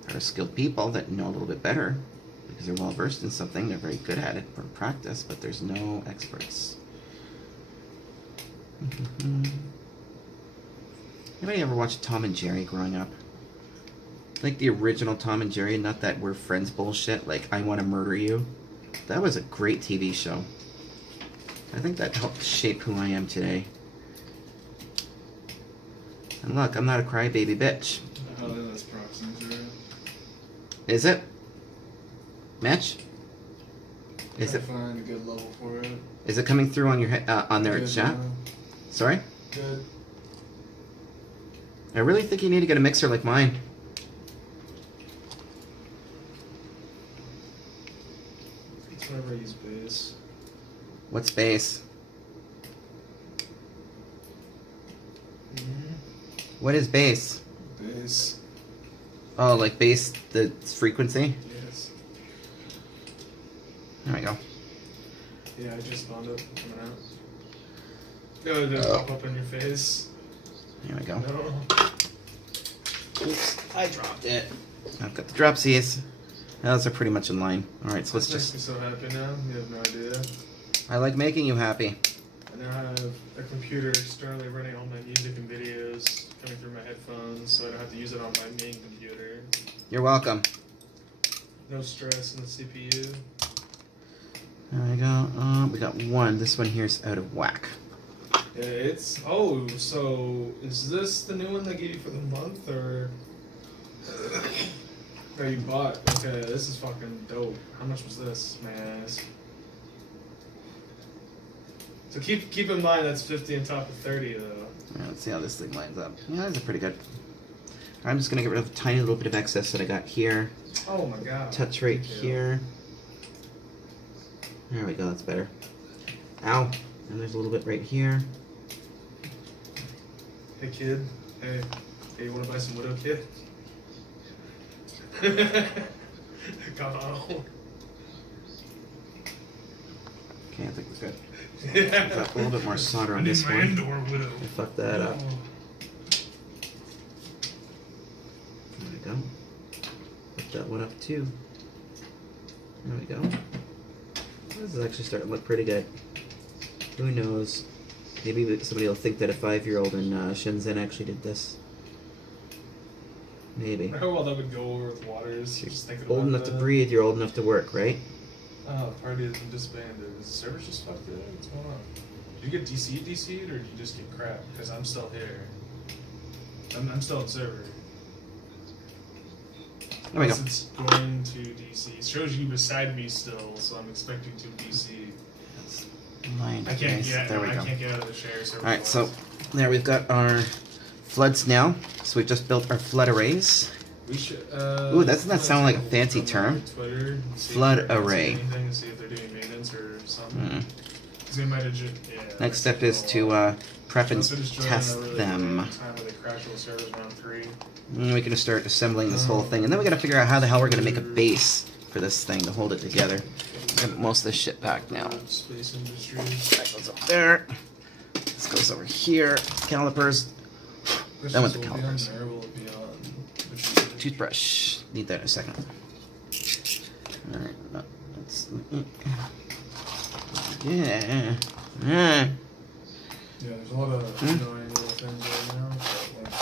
There are skilled people that know a little bit better because they're well versed in something. They're very good at it for practice, but there's no experts. Anybody ever watched Tom and Jerry growing up? Like the original Tom and Jerry, not that we're friends bullshit, like I Want to Murder You. That was a great TV show. I think that helped shape who I am today. And look, I'm not a crybaby bitch. Oh, that's proximity. Is it? Mitch? Is it? Find a good level for it. Is it coming through on your on their Good, chat? Sorry? Good. I really think you need to get a mixer like mine. It's whenever I use bass. What's bass? What is bass? Bass. Oh, like bass, the frequency? Yes. There we go. Yeah, I just found it coming out. No, it didn't pop up in your face. There we go. No. Oops, I dropped it. I've got the dropsies. Those are pretty much in line. Alright, so let's This just... makes me so happy now. You have no idea. I like making you happy. I now have a computer externally running all my music and videos coming through my headphones, so I don't have to use it on my main computer. You're welcome. No stress in the CPU. There we go. We got one. This one here's out of whack. Yeah, it's... Oh, so is this the new one they gave you for the month, or... or you bought? Okay, this is fucking dope. How much was this, man? So keep in mind that's 50 on top of 30, though. Alright, let's see how this thing lines up. Yeah, these are pretty good. I'm just going to get rid of a tiny little bit of excess that I got here. Oh my god. Touch right here. There we go, that's better. Ow. And there's a little bit right here. Hey kid. Hey, you wanna buy some Widow Kid? Come on. Okay, I think we're good. Got a little bit more solder on this one. Indoor Widow. I fucked that up. Oh. There we go. Put that one up too. There we go. This is actually starting to look pretty good. Who knows? Maybe somebody will think that a 5-year-old in Shenzhen actually did this. Maybe. How well that would go over with waters. You're Just thinking old about enough to that. breathe, you're old enough to work, right? Oh, the party has been disbanded. Is the server just fucked it? What's going on? Did you get DC'd, or did you just get crap? Because I'm still here. I'm still on server. There we go. Unless it's going to DC. It shows you beside me still, so I'm expecting to DC. Line. I can't Nice. get. There we I go. can't get out of the share server. Alright, so there we've got our floods now. So we've just built our flood arrays. We should. Ooh, doesn't that sound like a fancy term? Twitter, and see Flood if they're array. doing anything, and see if they're doing maintenance or something. Hmm. 'Cause they might have just. Yeah, Next step is to prep and test them. Time where they crash all the servers around 3. And we can start assembling this whole thing, and then we gotta figure out how the hell we're gonna make a base for this thing to hold it together. Get most of this shit back now. Space industry. That goes up there. This goes over here. Calipers. That went to calipers. Toothbrush. Need that in a second. Alright. Let's. Yeah. Yeah, there's a lot of annoying little things right now. But like,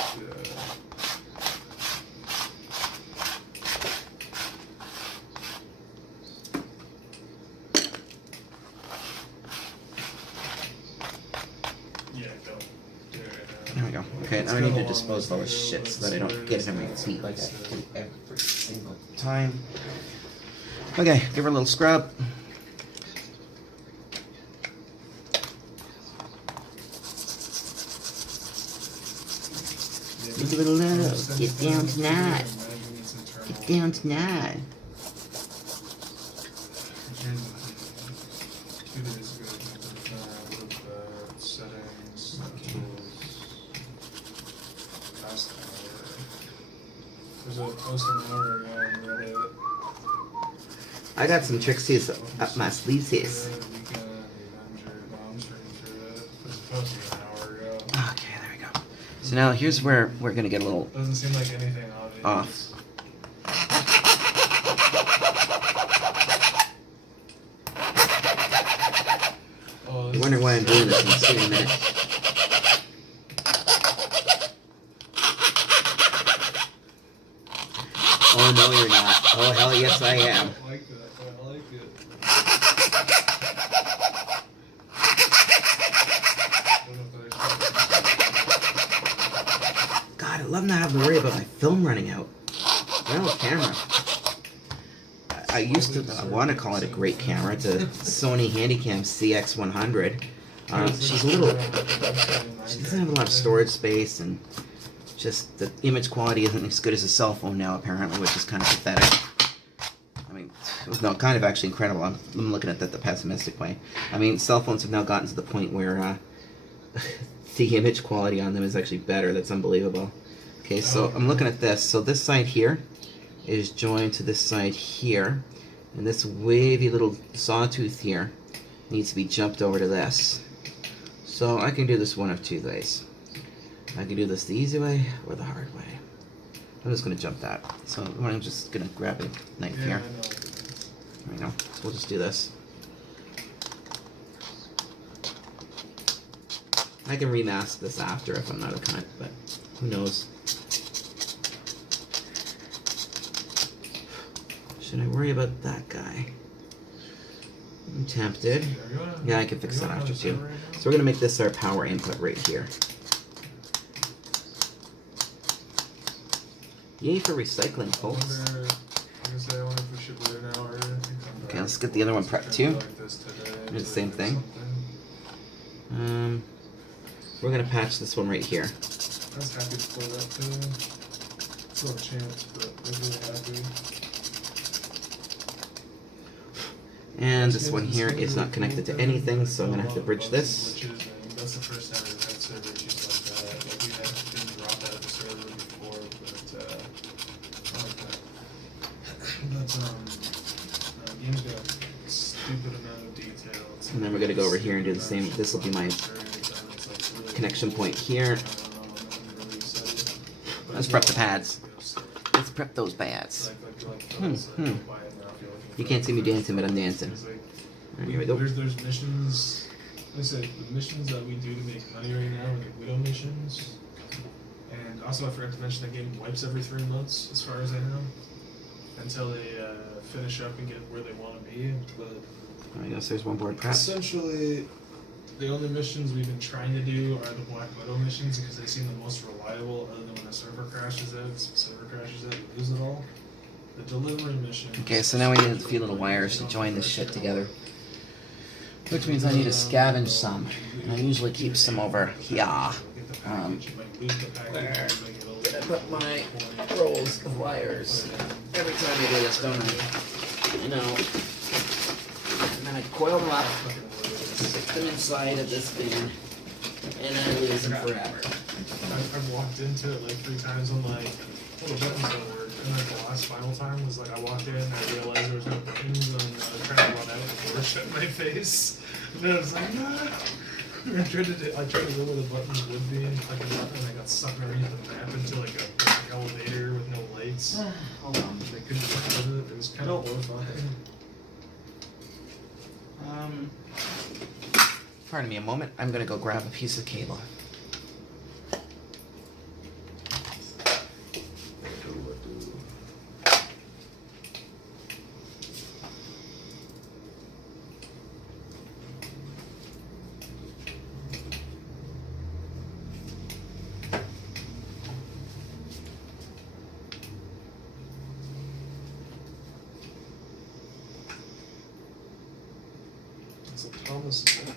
yeah, don't do it. There we go. Okay, now I need to dispose of all this shit so that I don't get it on my feet like I do every single time. Okay, give her a little scrub. Give it a little. Get down tonight. Get down tonight. 2 days ago, settings, past hour. There's a post an hour ago on Reddit. I got some tricksies up my sleeves. Weekend Avenger. No, I'm just reading through it. There's a post an hour ago. Okay, there we go. So now here's where we're gonna get a little Doesn't seem like anything obvious. off. Oh, You wonder why I'm doing this in just a minute. Oh no, you're not. Oh hell yes, I am. I like that. I like it. God, I love not having to worry about my film running out. Well, camera. I used to, I want to call it a great camera. It's a Sony Handycam CX100. She's a little, she doesn't have a lot of storage space, and just the image quality isn't as good as a cell phone now, apparently, which is kind of pathetic. I mean, no, kind of actually incredible. I'm looking at that the pessimistic way. I mean, cell phones have now gotten to the point where the image quality on them is actually better. That's unbelievable. Okay, so I'm looking at this. So this side here is joined to this side here, and this wavy little sawtooth here needs to be jumped over to this. So I can do this one of two ways. I can do this the easy way or the hard way. I'm just going to jump that. So I'm just going to grab a knife here. There we go. So we'll just do this. I can remask this after if I'm not a cunt, but who knows. Should I worry about that guy? I'm tempted. Yeah, I can fix that after too. So we're going to make this our power input right here. Yay for recycling, folks. Okay, let's get the other one prepped too. Do the same thing. We're going to patch this one right here. I was happy to play that too. Still a chance, but I was really happy. And this one here is not connected to anything, so I'm going to have to bridge this. That's the first time we've had server issues like that. Like we had been dropped out of the server before, but I like that. But game's got a stupid amount of detail. And then we're going to go over here and do the same. This will be my connection point here. Let's prep the pads. Let's prep those pads. You can't see me dancing, but I'm dancing. And here we go. There's missions. Like I said, the missions that we do to make money right now are the Widow missions. And also, I forgot to mention that game wipes every 3 months, as far as I know, until they finish up and get where they want to be. But I guess there's one board prep. essentially, the only missions we've been trying to do are the Black Widow missions because they seem the most reliable, other than when the server crashes out. If the server crashes out, we lose it all. The delivery mission. Okay, so now we need a few little wires to join this shit together. Which means I need to scavenge some. And I usually keep some over here. package, you might lose the package, you might get a little I put my rolls of wires every time I do this, don't I? You know. And then I coil them up, stick them inside of this thing, and I lose them forever. I've walked into it like 3 times. I'm like, well, the buttons don't work. And like the last final time was like I walked in and I realized there was no buttons and I tried to run out and the door shut in my face. And then I was like, nah. I tried to go where the buttons would be and click them up, and I got sucked underneath the map into like a big elevator with no lights. Hold on. I couldn't get out of it. It was kind of horrifying. Pardon me a moment. I'm gonna go grab a piece of cable. So Thomas is it.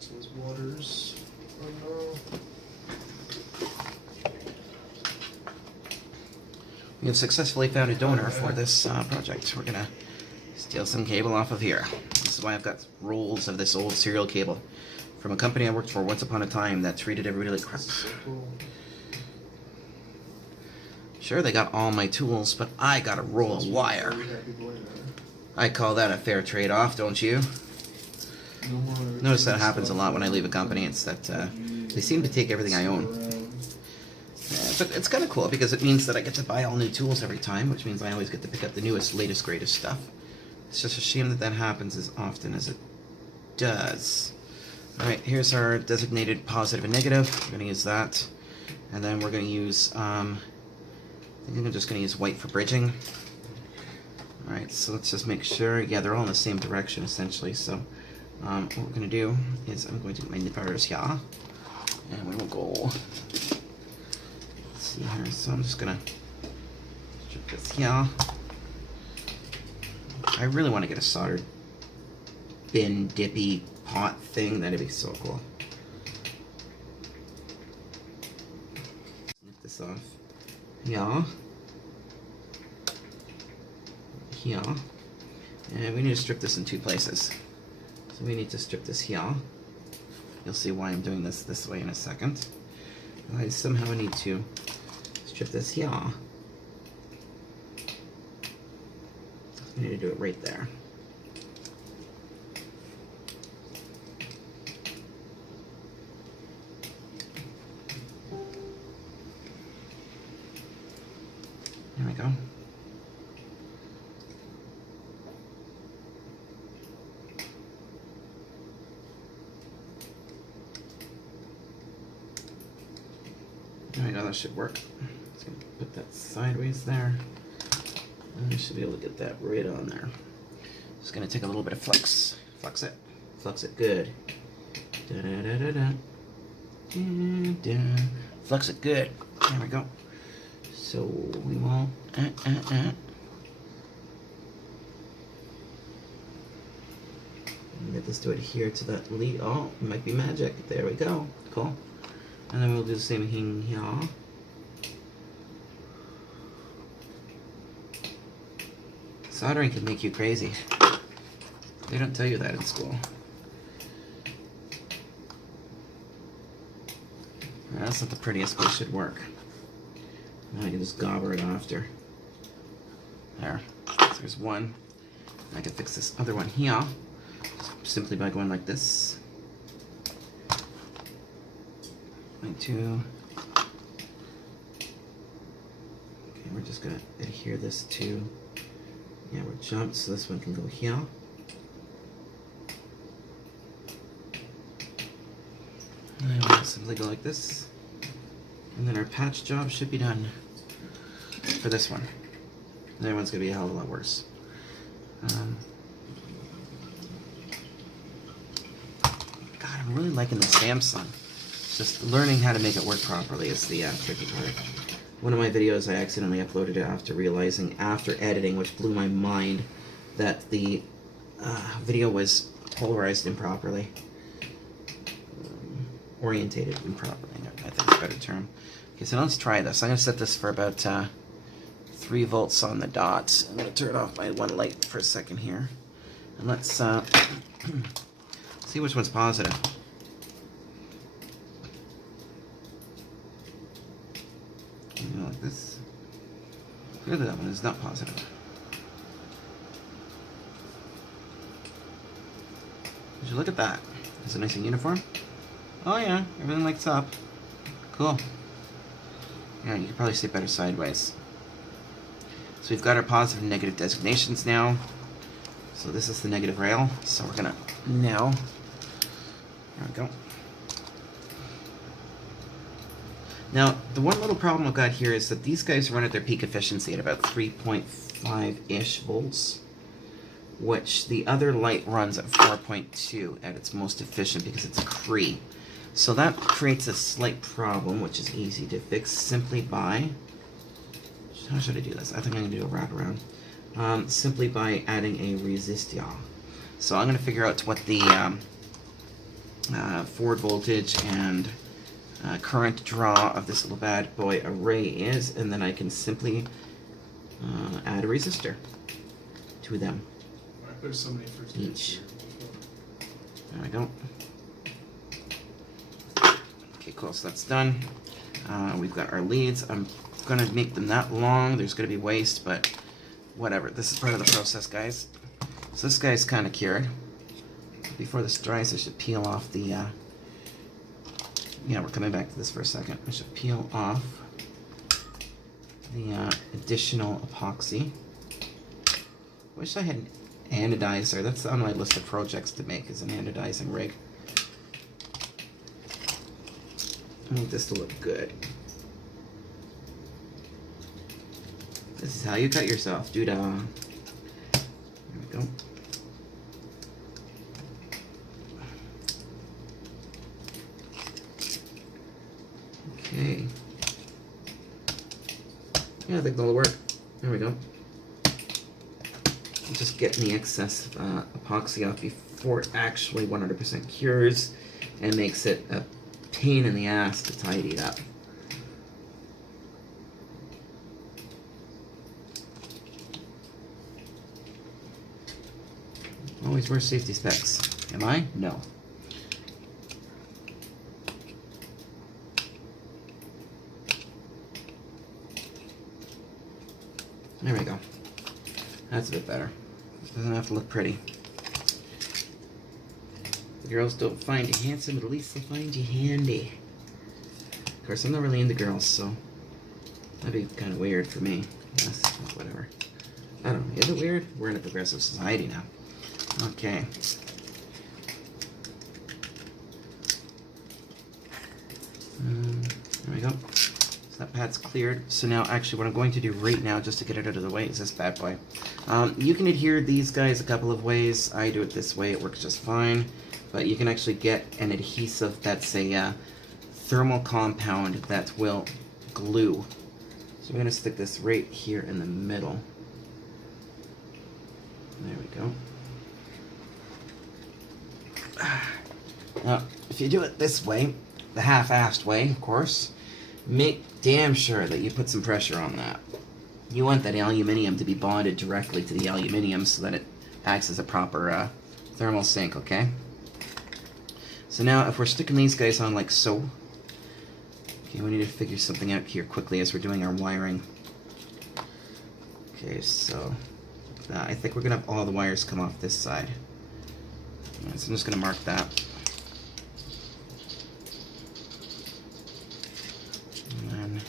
So his waters. Oh no. We have successfully found a donor for this project. We're gonna steal some cable off of here. This is why I've got rolls of this old serial cable from a company I worked for once upon a time that treated everybody like crap. So cool. Sure, they got all my tools, but I got a roll of wire. Very happy boy now. I call that a fair trade-off, don't you? No more. Notice that happens a lot when I leave a company. It's that they seem to take everything I own. But it's kind of cool because it means that I get to buy all new tools every time, which means I always get to pick up the newest, latest, greatest stuff. It's just a shame that that happens as often as it does. Alright, here's our designated positive and negative. We're going to use that. And then we're going to use, I think I'm just going to use white for bridging. Alright, so let's just make sure, yeah, they're all in the same direction essentially, so what we're going to do is I'm going to get my nippers here, and we will go, let's see here, so I'm just going to strip this here. I really want to get a soldered bin dippy pot thing, that'd be so cool. Snip this off. Yeah. Here. And we need to strip this in 2 places. So we need to strip this here. You'll see why I'm doing this way in a second. I somehow need to strip this here. We need to do it right there. There we go. There we go, that should work. Just gonna put that sideways there. And I should be able to get that right on there. Just gonna take a little bit of flux. Flux it. Flux it good. Da da da da da. Da, da. Flux it good. There we go. So we will let this do adhere to that lead. Oh, it might be magic. There we go. Cool. And then we'll do the same thing here. Soldering can make you crazy. They don't tell you that in school. That's not the prettiest, but it should work. Now I can just gobble it after. There. So there's one. I can fix this other one here simply by going like this. Like 2. Okay, we're just gonna adhere this to. Yeah, we're jumped, so this one can go here. And we'll simply go like this. And then our patch job should be done for this one. The other one's gonna be a hell of a lot worse. God, I'm really liking the Samsung. It's just learning how to make it work properly is the tricky part. One of my videos, I accidentally uploaded it after realizing, after editing, which blew my mind, that the video was polarized improperly. Orientated improperly, I think. better term. Okay, so now let's try this. I'm going to set this for about 3 volts on the dot. I'm going to turn off my one light for a second here. And let's see which one's positive. You know, like this. Clearly that one is not positive. Would you look at that? Is it nice and uniform? Oh yeah, everything lights up. Cool. Yeah, you can probably see it better sideways. So we've got our positive and negative designations now. So this is the negative rail. So we're gonna now, there we go. Now, the one little problem I've got here is that these guys run at their peak efficiency at about 3.5-ish volts, which the other light runs at 4.2 at its most efficient because it's a Cree. So that creates a slight problem, which is easy to fix simply by, how should I do this? I think I'm going to do a wraparound. Simply by adding a resistor. So I'm going to figure out what the forward voltage and current draw of this little bad boy array is, and then I can simply add a resistor to them. There's so many first Each. There we go. Okay, cool, so that's done. We've got our leads. I'm going to make them that long. There's going to be waste, but whatever. This is part of the process, guys. So this guy's kind of cured. Before this dries, I should peel off the... yeah, we're coming back to this for a second. I should peel off the additional epoxy. Wish I had an anodizer. That's on my list of projects to make, is an anodizing rig. I want this to look good. This is how you cut yourself, dude. There we go. Okay. Yeah, I think that'll work. There we go. Just getting the excess epoxy off before it actually 100% cures and makes it a pain in the ass to tidy it up. Always wear safety specs. Am I? No. There we go. That's a bit better. It doesn't have to look pretty. The girls don't find you handsome, but at least they'll find you handy. Of course, I'm not really into girls, so that'd be kind of weird for me. Yes, whatever. I don't know. Is it weird? We're in a progressive society now. Okay. There we go. So that pad's cleared. So now, actually, what I'm going to do right now, just to get it out of the way, is this bad boy. You can adhere these guys a couple of ways. I do it this way. It works just fine. But you can actually get an adhesive that's a thermal compound that will glue. So I'm going to stick this right here in the middle. There we go. Now, if you do it this way, the half-assed way, of course, make damn sure that you put some pressure on that. You want that aluminium to be bonded directly to the aluminium so that it acts as a proper thermal sink, okay? So now, if we're sticking these guys on like so, okay, we need to figure something out here quickly as we're doing our wiring. Okay, so I think we're going to have all the wires come off this side. Right, so I'm just going to mark that. And then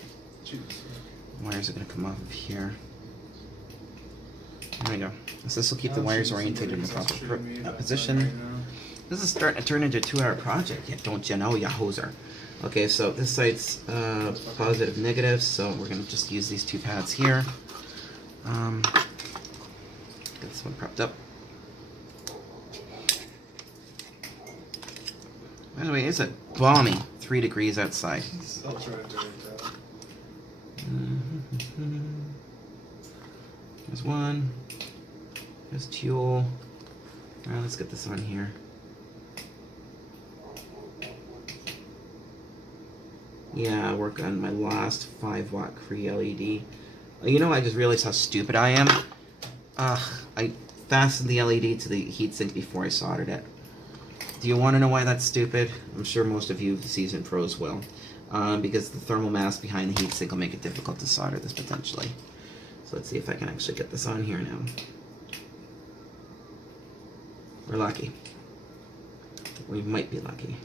wires are going to come off of here. There we go. So this will keep the wires oriented in the proper position. This is starting to turn into a 2-hour project, don't you know, ya hoser. Okay, so this side's positive, negative, so we're going to just use these 2 pads here. Get this one propped up. By the way, it's a balmy 3 degrees outside. There's one. There's Tuel. Alright, let's get this on here. Yeah, work on my last 5-watt Cree LED. You know, I just realized how stupid I am. I fastened the LED to the heatsink before I soldered it. Do you want to know why that's stupid? I'm sure most of you seasoned pros will. Because the thermal mass behind the heatsink will make it difficult to solder this potentially. So let's see if I can actually get this on here now. We're lucky. We might be lucky.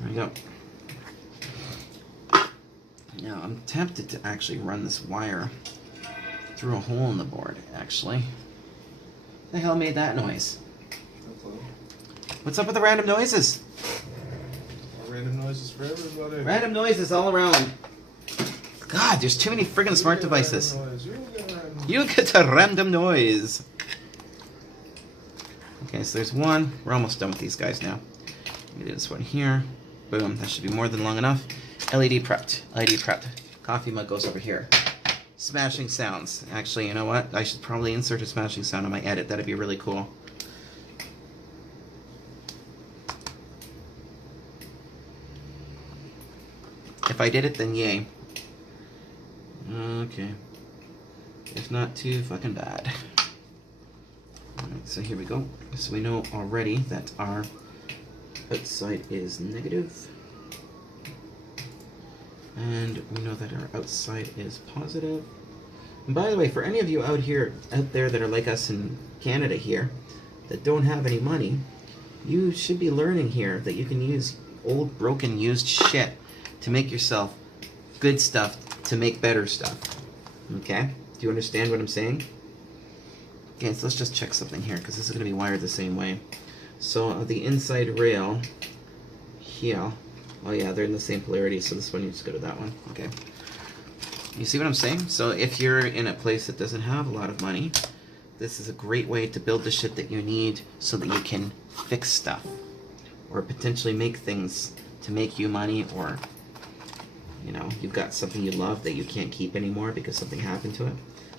There we go. Now, I'm tempted to actually run this wire through a hole in the board, actually. The hell made that noise? What's up with the random noises? Random noises for everybody. Random noises all around. God, there's too many friggin' smart devices. You get a random noise. Okay, so there's one. We're almost done with these guys now. Let me do this one here. Boom, that should be more than long enough. LED prepped. LED prepped. Coffee mug goes over here. Smashing sounds. Actually, you know what? I should probably insert a smashing sound on my edit. That'd be really cool. If I did it, then yay. Okay. If not, too fucking bad. Alright, so here we go. So we know already that our outside is negative. And we know that our outside is positive. And by the way, for any of you out there that are like us in Canada here, that don't have any money, you should be learning here that you can use old, broken, used shit to make yourself good stuff to make better stuff. Okay? Do you understand what I'm saying? Okay, so let's just check something here, because this is going to be wired the same way. So the inside rail here, oh yeah, they're in the same polarity, so this one needs to go to that one. Okay. You see what I'm saying? So if you're in a place that doesn't have a lot of money, this is a great way to build the shit that you need so that you can fix stuff. Or potentially make things to make you money, or you know, you've got something you love that you can't keep anymore because something happened to it.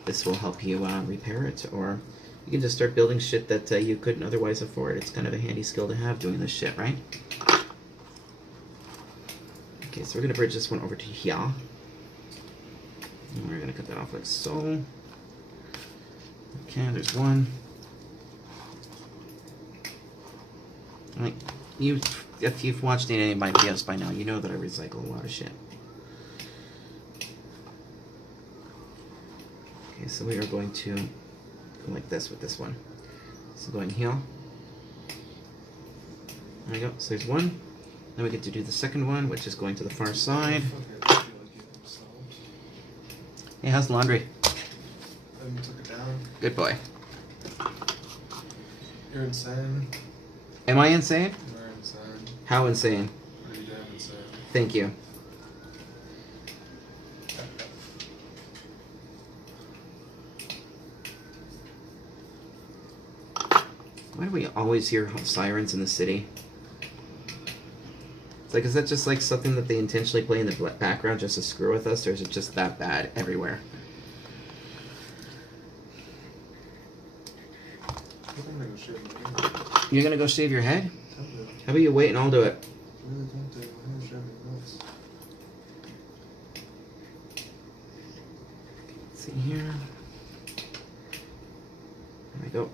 This will help you repair it, or you can just start building shit that you couldn't otherwise afford. It's kind of a handy skill to have doing this shit, right? Okay, so we're going to bridge this one over to here. And we're going to cut that off like so. Okay, there's one. Alright, if you've watched any of my videos by now, you know that I recycle a lot of shit. Okay, so we are going to go like this with this one. So going here. There we go. So there's one. Then we get to do the second one, which is going to the far side. Hey, how's the laundry? I took it down. Good boy. You're insane. Am I insane? You're insane. How insane? Pretty damn insane. Thank you. Why do we always hear sirens in the city? It's like, is that just like something that they intentionally play in the background just to screw with us, or is it just that bad everywhere? I'm gonna go shave my hair. You're gonna go shave your head? Tell me. How about you wait and I'll do it? Really don't do it. My hair's driving me nuts. Let's see here. There we go.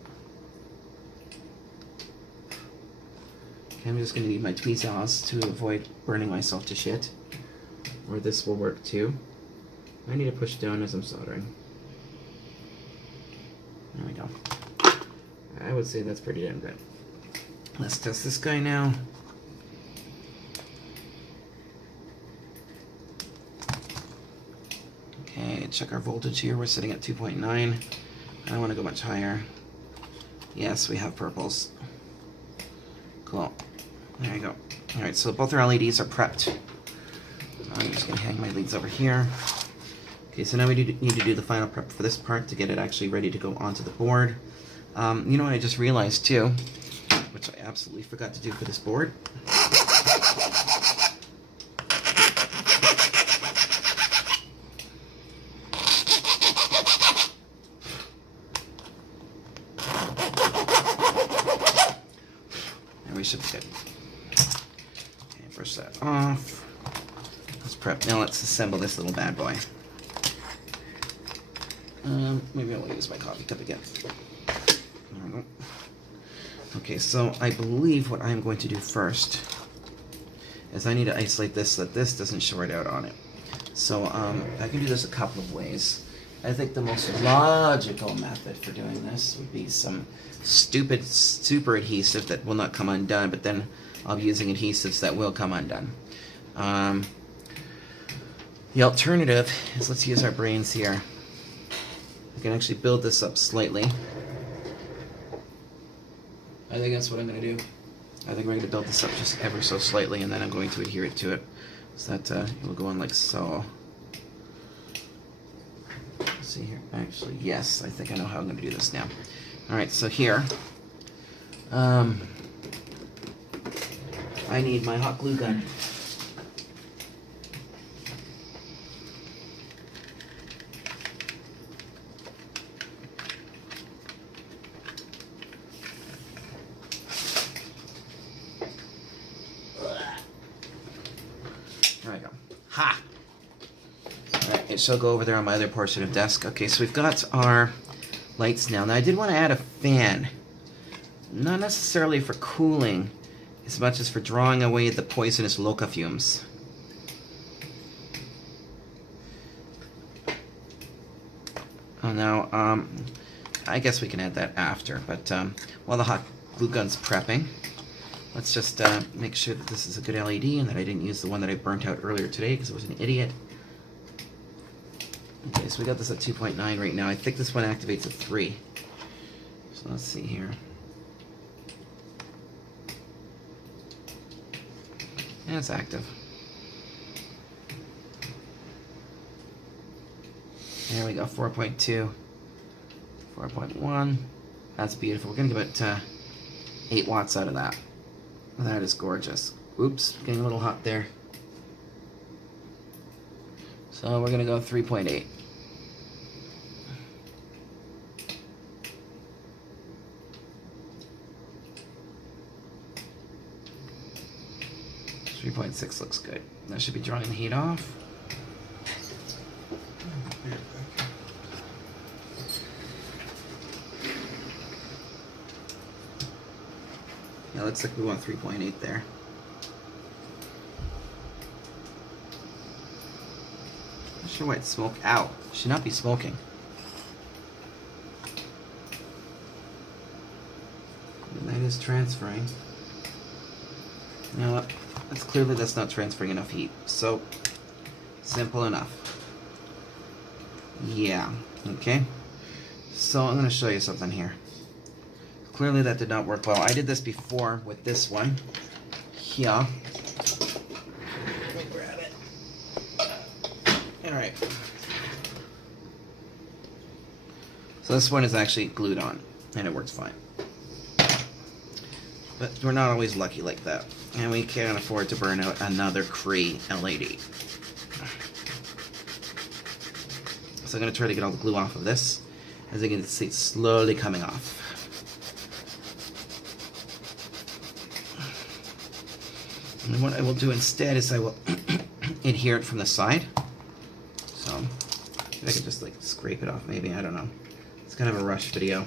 Okay, I'm just gonna need my tweezers to avoid burning myself to shit. Or this will work too. I need to push down as I'm soldering. There we go. I would say that's pretty damn good. Let's test this guy now. Okay, check our voltage here. We're sitting at 2.9. I want to go much higher. Yes, we have purples. Cool. There you go. Alright, so both our LEDs are prepped. I'm just going to hang my leads over here. Okay, so now we need to do the final prep for this part to get it actually ready to go onto the board. You know what I just realized too, which I absolutely forgot to do for this board? And we should be good. Okay, Brush that off. Let's prep. Now let's assemble this little bad boy. Maybe I will use my coffee cup again. There we go. Okay, so I believe what I'm going to do first is I need to isolate this so that this doesn't short out on it. So I can do this a couple of ways. I think the most logical method for doing this would be some stupid super adhesive that will not come undone, but then I'll be using adhesives that will come undone. The alternative is, let's use our brains here. I can actually build this up slightly. I think that's what I'm going to do. I think we're going to build this up just ever so slightly, and then I'm going to adhere it to it so that it will go on like so. Let's see here. Actually, yes, I think I know how I'm going to do this now. Alright, so here, I need my hot glue gun. There we go. Ha! Alright, it shall go over there on my other portion of desk. Okay, so we've got our lights now. Now, I did want to add a fan. Not necessarily for cooling, as much as for drawing away the poisonous loca fumes. Oh, now, I guess we can add that after, but while the hot glue gun's prepping, let's just make sure that this is a good LED and that I didn't use the one that I burnt out earlier today because I was an idiot. Okay, so we got this at 2.9 right now. I think this one activates at 3. So let's see here. Yeah, it's active. There we go, 4.2, 4.1. That's beautiful. We're going to give it 8 watts out of that. That is gorgeous. Oops, getting a little hot there. So we're going to go 3.8. .6 looks good. That should be drawing the heat off. Yeah, looks like we want 3.8 there. Not sure why it's smoke. Ow! Should not be smoking. The light is transferring. You know what? It's clearly that's not transferring enough heat. So, simple enough. Yeah, okay. So I'm going to show you something here. Clearly that did not work well. I did this before with this one. Here. Let me grab it. Alright. So this one is actually glued on, and it works fine. But we're not always lucky like that. And we can't afford to burn out another Cree LED. So I'm going to try to get all the glue off of this. As you can see, it's slowly coming off. And what I will do instead is I will adhere it from the side. So, if I could just like scrape it off maybe, I don't know. It's kind of a rush video.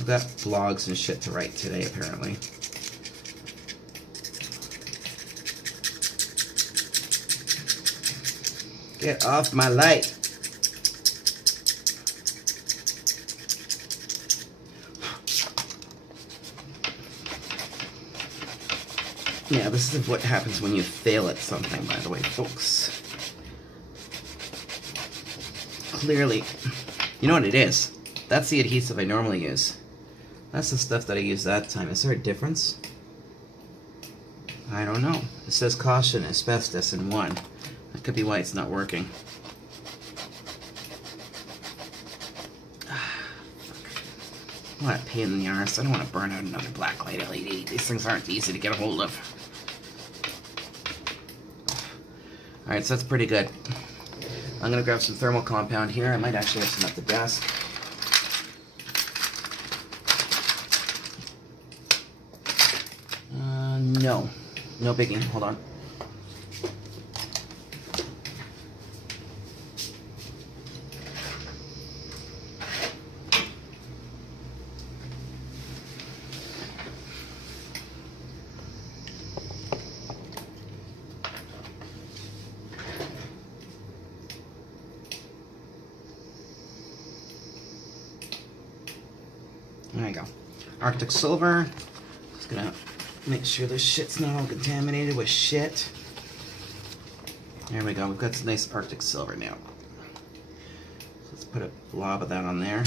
I've got blogs and shit to write today apparently. Get off my light. Yeah, this is what happens when you fail at something, by the way, folks. Clearly, you know what it is? That's the adhesive I normally use. That's the stuff that I used that time. Is there a difference? I don't know. It says caution, asbestos in 1. That could be why it's not working. What a pain in the arse. I don't want to burn out another blacklight LED. These things aren't easy to get a hold of. Alright, so that's pretty good. I'm going to grab some thermal compound here. I might actually have some at the desk. No. No biggie. Hold on. There you go. Arctic silver. Just gonna make sure this shit's not all contaminated with shit. There we go. We've got some nice Arctic silver now. Let's put a blob of that on there.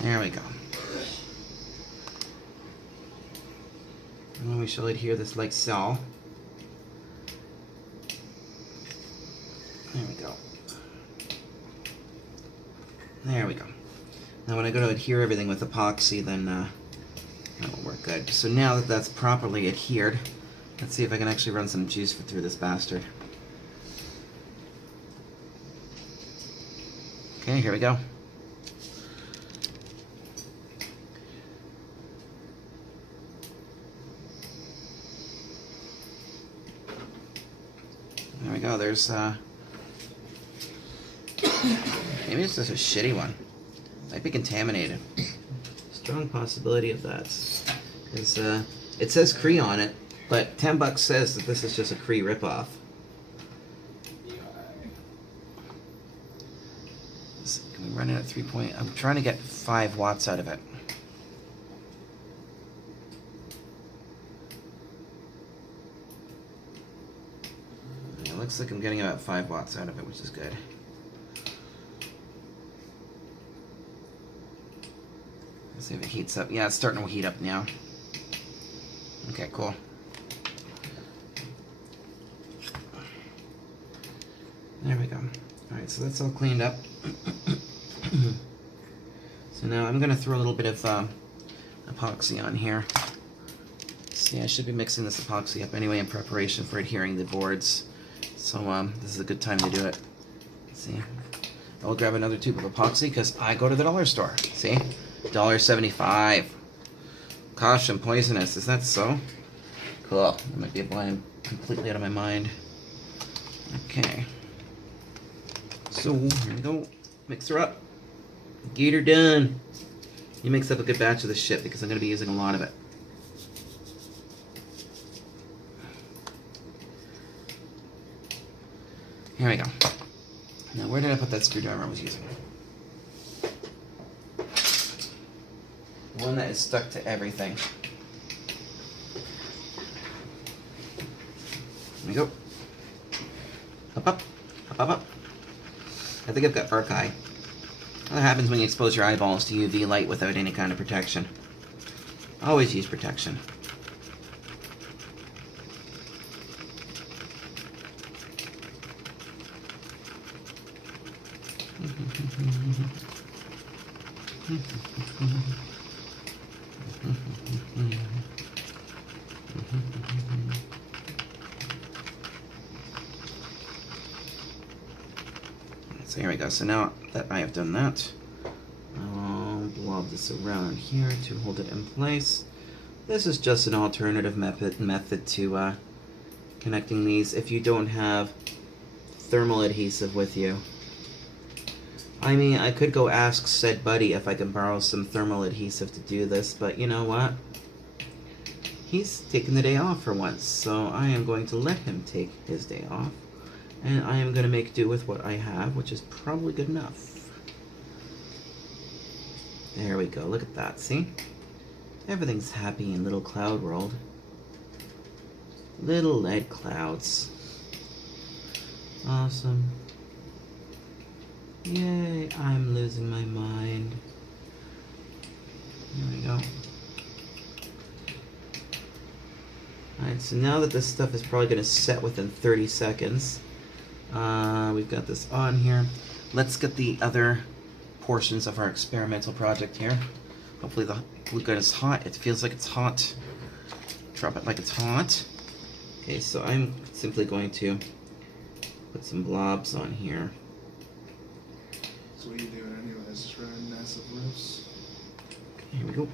There we go. And then we shall adhere this like so. There we go. There we go. Now when I go to adhere everything with epoxy, then that will work good. So now that that's properly adhered, let's see if I can actually run some juice through this bastard. Okay, here we go. There we go, there's maybe it's just a shitty one. Might be contaminated. Strong possibility of that. Because it says Cree on it, but $10 says that this is just a Cree ripoff. Can we run it at 3 point? I'm trying to get 5 watts out of it. It looks like I'm getting about 5 watts out of it, which is good. Let's see if it heats up. Yeah, it's starting to heat up now. Okay, cool. There we go. Alright, so that's all cleaned up. So now I'm going to throw a little bit of epoxy on here. See, I should be mixing this epoxy up anyway in preparation for adhering the boards. So this is a good time to do it. See, I'll grab another tube of epoxy because I go to the dollar store. See, $1.75. Gosh, I'm poisonous. Is that so? Cool. That might be blind completely out of my mind. Okay. So here we go. Mix her up. Get her done. You mix up a good batch of this shit because I'm going to be using a lot of it. Here we go. Now, where did I put that screwdriver I was using? One that is stuck to everything. There we go. Up, up. Up, up, up. I think I've got arc eye. What happens when you expose your eyeballs to UV light without any kind of protection? Always use protection. So here we go. So now that I have done that, I'll blob this around here to hold it in place. This is just an alternative method to connecting these if you don't have thermal adhesive with you. I mean, I could go ask said buddy if I can borrow some thermal adhesive to do this, but you know what? He's taking the day off for once, so I am going to let him take his day off. And I am going to make do with what I have, which is probably good enough. There we go, look at that, see? Everything's happy in Little Cloud World. Little lead clouds. Awesome. Yay, I'm losing my mind. There we go. Alright, so now that this stuff is probably going to set within 30 seconds, we've got this on here. Let's get the other portions of our experimental project here. Hopefully the glue gun is hot. It feels like it's hot. Drop it like it's hot. Okay, so I'm simply going to put some blobs on here. So what are you doing anyways? Just running massive roofs? Okay, here we go.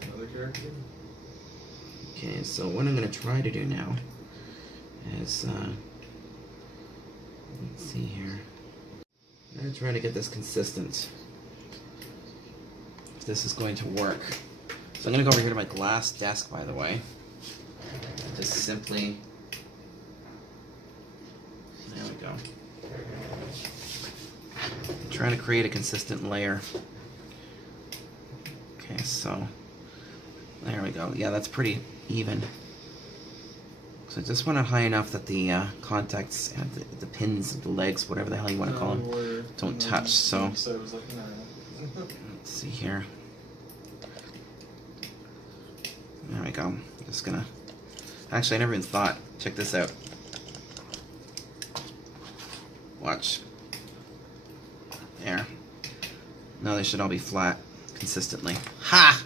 with another character. Okay, so what I'm going to try to do now is, let's see here. I'm going to try to get this consistent. If this is going to work. So I'm going to go over here to my glass desk, by the way. And just simply... There we go. I'm trying to create a consistent layer. Okay, so... There we go. Yeah, that's pretty even. So I just want it high enough that the contacts and the pins, the legs, whatever the hell you want to call them, don't touch. So I was looking at it. let's see here. There we go. I'm just gonna. Actually, I never even thought. Check this out. Watch. There. Now they should all be flat consistently. Ha!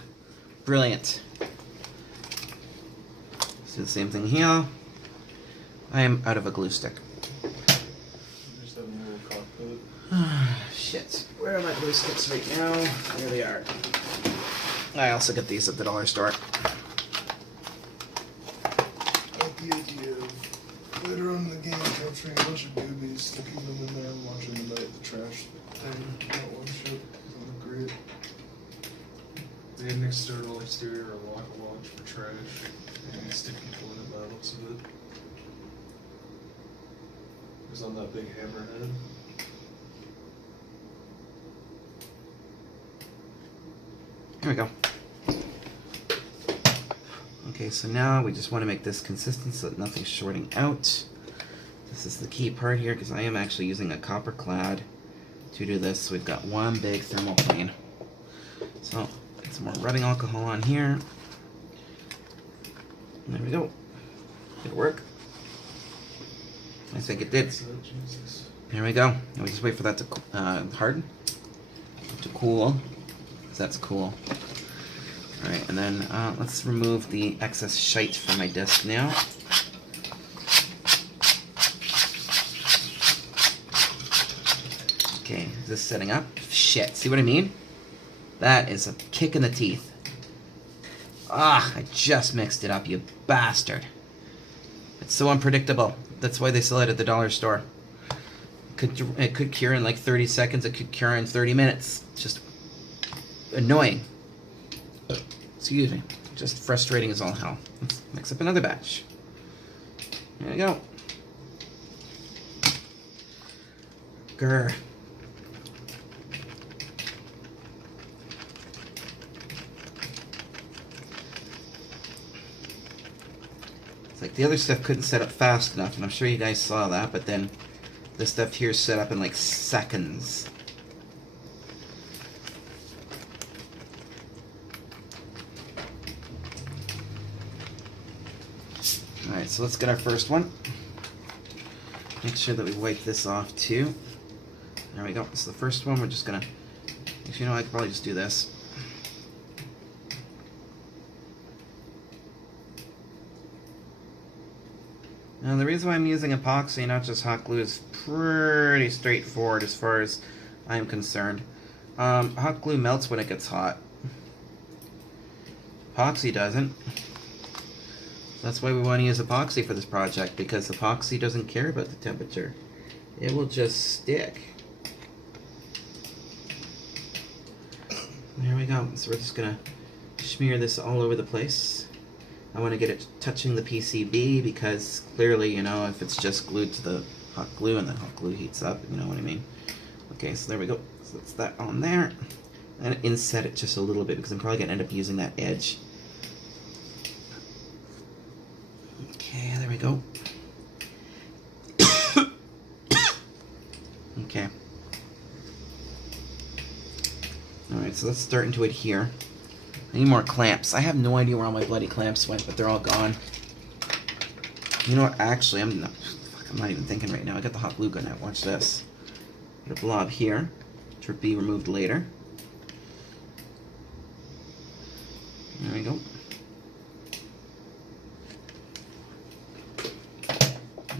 Brilliant. Let's do the same thing here. I am out of a glue stick. Just having a little cockpit. Shit. Where are my glue sticks right now? There they are. I also get these at the dollar store. Like the idea of later on in the game capturing a bunch of doobies, sticking them in there, and watching them at the trash thing. Not one ship. That would be great. They had an external exterior or rocket launch for trash and stick people in it by the looks of it. It was on that big hammerhead. Here we go. Okay, so now we just want to make this consistent so that nothing's shorting out. This is the key part here because I am actually using a copper clad to do this. So we've got one big thermoplane. So get some more rubbing alcohol on here. There we go. Did it work? I think it did. Jesus. There we go. Now we just wait for that to harden, to cool. That's cool. Alright, and then let's remove the excess shite from my disc now. Okay, is this setting up? Shit, see what I mean? That is a kick in the teeth. Ah, I just mixed it up, you bastard. It's so unpredictable. That's why they sell it at the dollar store. It could cure in like 30 seconds, it could cure in 30 minutes. It's just annoying. Excuse me. Just frustrating as all hell. Let's mix up another batch. There we go. Grr. It's like the other stuff couldn't set up fast enough, and I'm sure you guys saw that, but then this stuff here is set up in like seconds. Alright, so let's get our first one. Make sure that we wipe this off too. There we go. This is the first one. We're just gonna... Actually, you know, I could probably just do this. Now, the reason why I'm using epoxy, not just hot glue, is pretty straightforward as far as I'm concerned. Hot glue melts when it gets hot. Epoxy doesn't. That's why we want to use epoxy for this project, because epoxy doesn't care about the temperature. It will just stick. There we go. So we're just going to smear this all over the place. I want to get it touching the PCB because clearly, you know, if it's just glued to the hot glue and the hot glue heats up, you know what I mean. Okay, so there we go. So that's that on there. And inset it just a little bit because I'm probably going to end up using that edge. Okay, there we go. Okay. Alright, so let's start into it here. I need more clamps. I have no idea where all my bloody clamps went, but they're all gone. You know what? Actually, I'm not even thinking right now. I got the hot glue gun out. Watch this. Got a blob here to be removed later. There we go.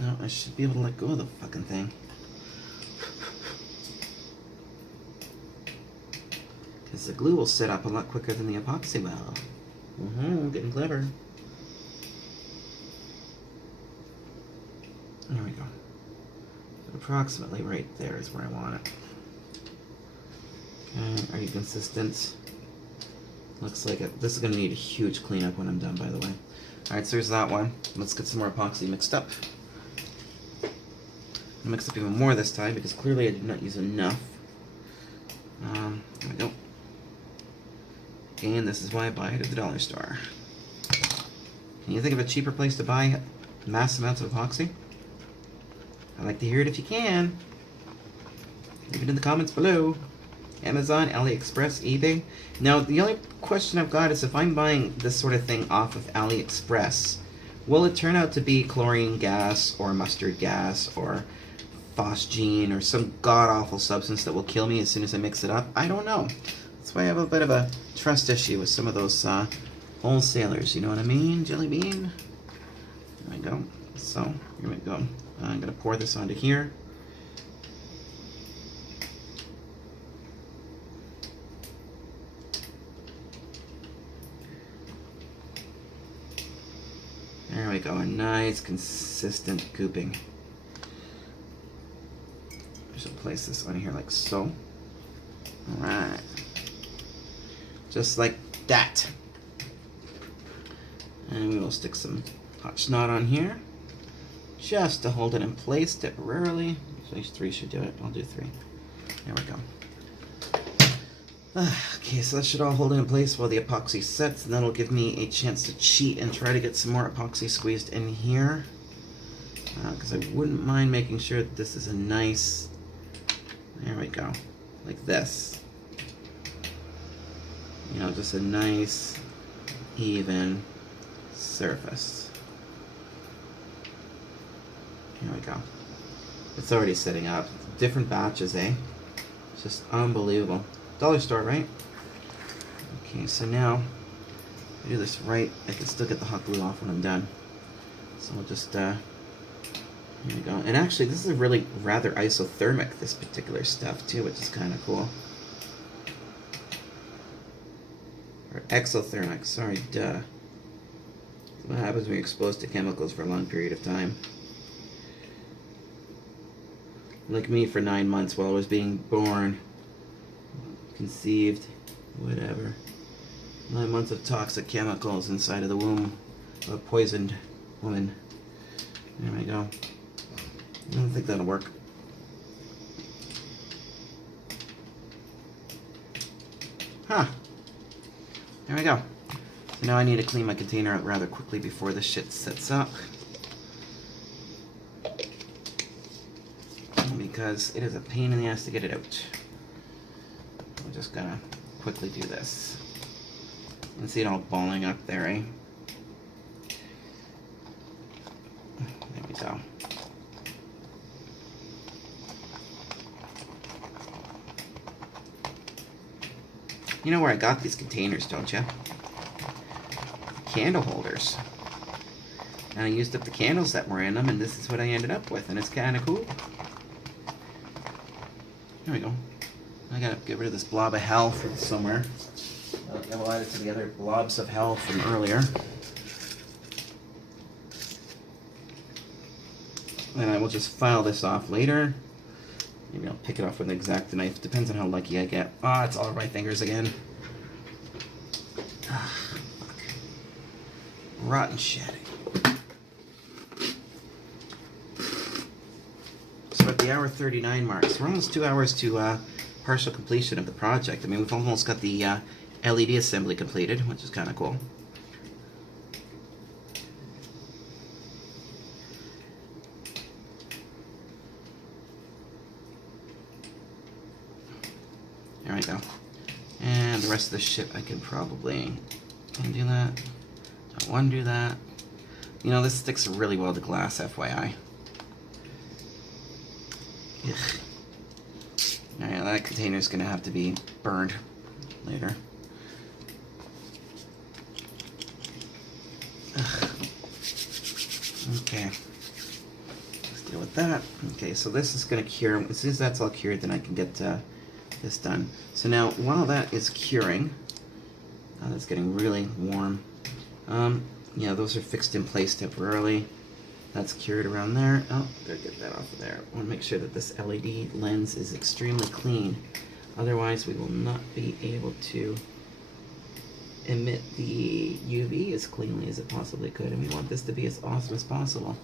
No, I should be able to let go of the fucking thing. Because the glue will set up a lot quicker than the epoxy will. Getting clever. There we go. Approximately right there is where I want it. Okay, are you consistent? Looks like it. This is going to need a huge cleanup when I'm done, by the way. Alright, so there's that one. Let's get some more epoxy mixed up. I'll mix up even more this time because clearly I did not use enough. There we go. And this is why I buy it at the dollar store. Can you think of a cheaper place to buy mass amounts of epoxy? I'd like to hear it if you can. Leave it in the comments below. Amazon, AliExpress, eBay. Now, the only question I've got is if I'm buying this sort of thing off of AliExpress, will it turn out to be chlorine gas or mustard gas or phosgene or some god-awful substance that will kill me as soon as I mix it up? I don't know. That's why I have a bit of a trust issue with some of those wholesalers. You know what I mean, Jelly Bean? There we go. So, here we go. I'm going to pour this onto here. There we go, a nice consistent gooping. Just place this on here like so. Alright. Just like that. And we will stick some hot snot on here. Just to hold it in place temporarily. So these 3 should do it. I'll do 3. There we go. Okay, so that should all hold it in place while the epoxy sets, and that'll give me a chance to cheat and try to get some more epoxy squeezed in here. Because I wouldn't mind making sure that this is a nice, there we go, like this. You know, just a nice, even surface. Here we go. It's already setting up. Different batches, eh? It's just unbelievable. Dollar store, right? Okay, so now, if I do this right, I can still get the hot glue off when I'm done. So we'll just, here we go. And actually, this is really rather isothermic, this particular stuff, too, which is kind of cool. Or exothermic, sorry, duh. What happens when you're exposed to chemicals for a long period of time? Like me for 9 months while I was being born. Conceived, whatever. 9 months of toxic chemicals inside of the womb of a poisoned woman. There we go. I don't think that'll work. Huh. There we go. So now I need to clean my container out rather quickly before this shit sets up. Because it is a pain in the ass to get it out. I'm just gonna quickly do this. And see it all balling up there, eh? There we go. You know where I got these containers, don't you? Candle holders. And I used up the candles that were in them, and this is what I ended up with, and it's kind of cool. There we go. I gotta get rid of this blob of hell from somewhere. I will add it to the other blobs of hell from earlier. And I will just file this off later. Maybe I'll pick it off with an X-Acto knife. Depends on how lucky I get. Ah, it's all over my fingers again. Ah, fuck. Rotten shit. So at the hour 39 mark, so we're almost 2 hours to partial completion of the project. I mean, we've almost got the LED assembly completed, which is kind of cool. There we go. And the rest of the shit I can probably undo that. Don't undo that. You know, this sticks really well to glass, FYI. Ugh. Alright, that container's gonna have to be burned later. Ugh. Okay. Let's deal with that. Okay, so this is gonna cure. As soon as that's all cured, then I can get this done. So now, while that is curing, Oh, that's getting really warm. Yeah, those are fixed in place temporarily. That's cured around there. Oh, gotta get that off of there. I want to make sure that this LED lens is extremely clean. Otherwise, we will not be able to emit the UV as cleanly as it possibly could, and we want this to be as awesome as possible.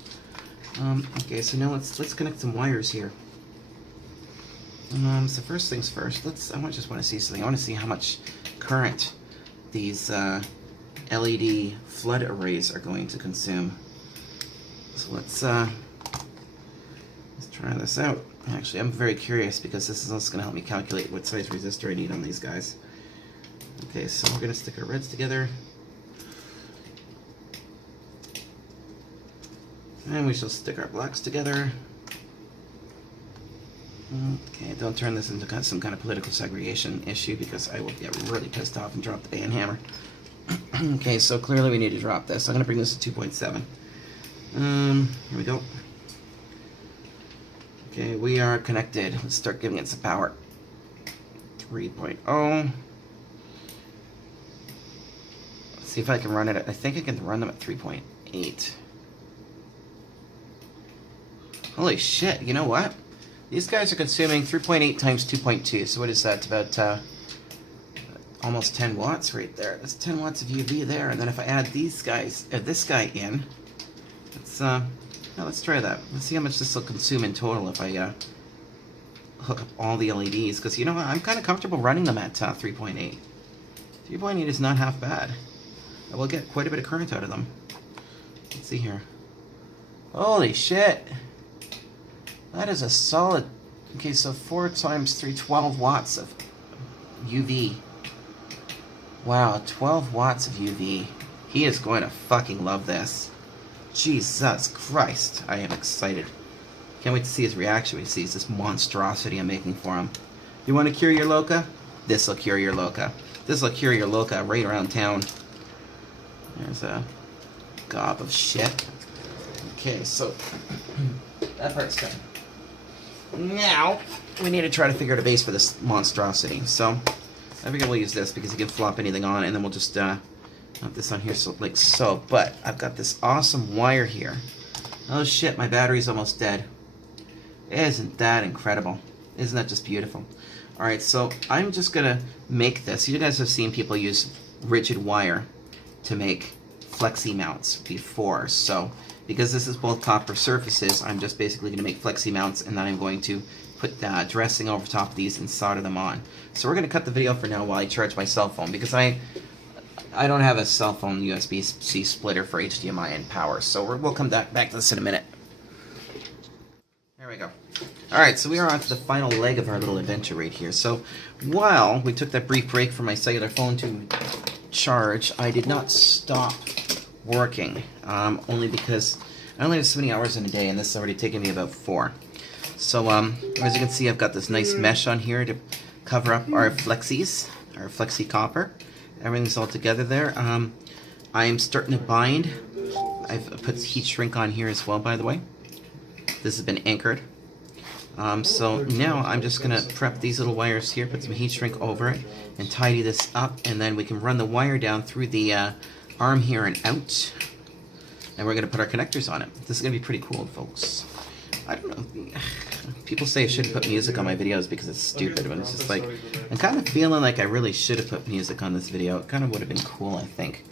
Okay, so now let's connect some wires here. So first things first, I just want to see something. I want to see how much current these LED flood arrays are going to consume. So let's try this out. Actually, I'm very curious because this is also going to help me calculate what size resistor I need on these guys. Okay, so we're going to stick our reds together. And we shall stick our blacks together. Okay, don't turn this into some kind of political segregation issue because I will get really pissed off and drop the band hammer. Okay, so clearly we need to drop this. I'm going to bring this to 2.7. Here we go. Okay, we are connected. Let's start giving it some power. 3.0. Let's see if I can run it. I think I can run them at 3.8. Holy shit, you know what? These guys are consuming 3.8 times 2.2, so what is that? About almost 10 watts right there. That's 10 watts of UV there, and then if I add these guys, this guy in, let's try that. Let's see how much this will consume in total if I hook up all the LEDs, because you know what? I'm kind of comfortable running them at 3.8. 3.8 is not half bad. I will get quite a bit of current out of them. Let's see here. Holy shit! That is a solid... Okay, so 4 times 3, 12 watts of UV. Wow, 12 watts of UV. He is going to fucking love this. Jesus Christ, I am excited. Can't wait to see his reaction when he sees this monstrosity I'm making for him. You want to cure your loca? This'll cure your loca. This'll cure your loca right around town. There's a gob of shit. Okay, so that part's done. Now, we need to try to figure out a base for this monstrosity. So, I figure we'll use this because you can flop anything on, and then we'll just put this on here like so. But I've got this awesome wire here. Oh shit, my battery's almost dead. Isn't that incredible? Isn't that just beautiful? Alright, so I'm just gonna make this. You guys have seen people use rigid wire to make flexi mounts before. So, because this is both copper surfaces, I'm just basically going to make flexi mounts, and then I'm going to put dressing over top of these and solder them on. So we're going to cut the video for now while I charge my cell phone, because I don't have a cell phone USB-C splitter for HDMI and power. So we'll come back to this in a minute. There we go. Alright, so we are on to the final leg of our little adventure right here. So while we took that brief break from my cellular phone to charge, I did not stop working, only because I only have so many hours in a day, and this is already taking me about 4. So, as you can see, I've got this nice mesh on here to cover up our flexi copper. Everything's all together there. I'm starting to bind. I've put heat shrink on here as well, by the way. This has been anchored. So now I'm just going to prep these little wires here, put some heat shrink over it, and tidy this up, and then we can run the wire down through the arm here and out, and we're going to put our connectors on it. This is going to be pretty cool, folks. I don't know. People say I shouldn't put music on my videos because it's stupid, but it's just like, I'm kind of feeling like I really should have put music on this video. It kind of would have been cool, I think.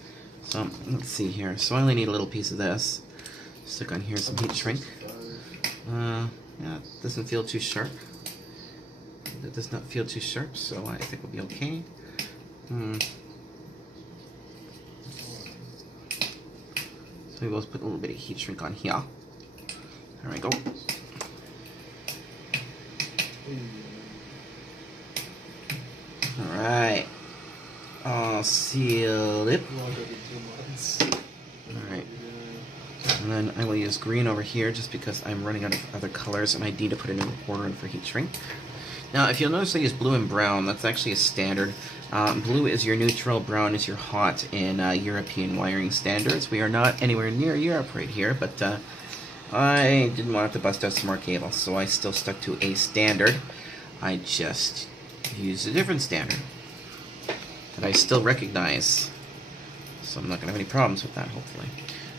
So, let's see here. So I only need a little piece of this. Stick on here some heat shrink. Yeah, it doesn't feel too sharp. It does not feel too sharp, so I think we'll be okay. So we will put a little bit of heat shrink on here. There we go. Alright. All sealed it. Alright. And then I will use green over here just because I'm running out of other colors and I need to put a new order in for heat shrink. Now, if you'll notice I use blue and brown, that's actually a standard. Blue is your neutral, brown is your hot in European wiring standards. We are not anywhere near Europe right here, but I didn't want to bust out some more cables, so I still stuck to a standard. I just used a different standard. that I still recognize. So I'm not going to have any problems with that, hopefully.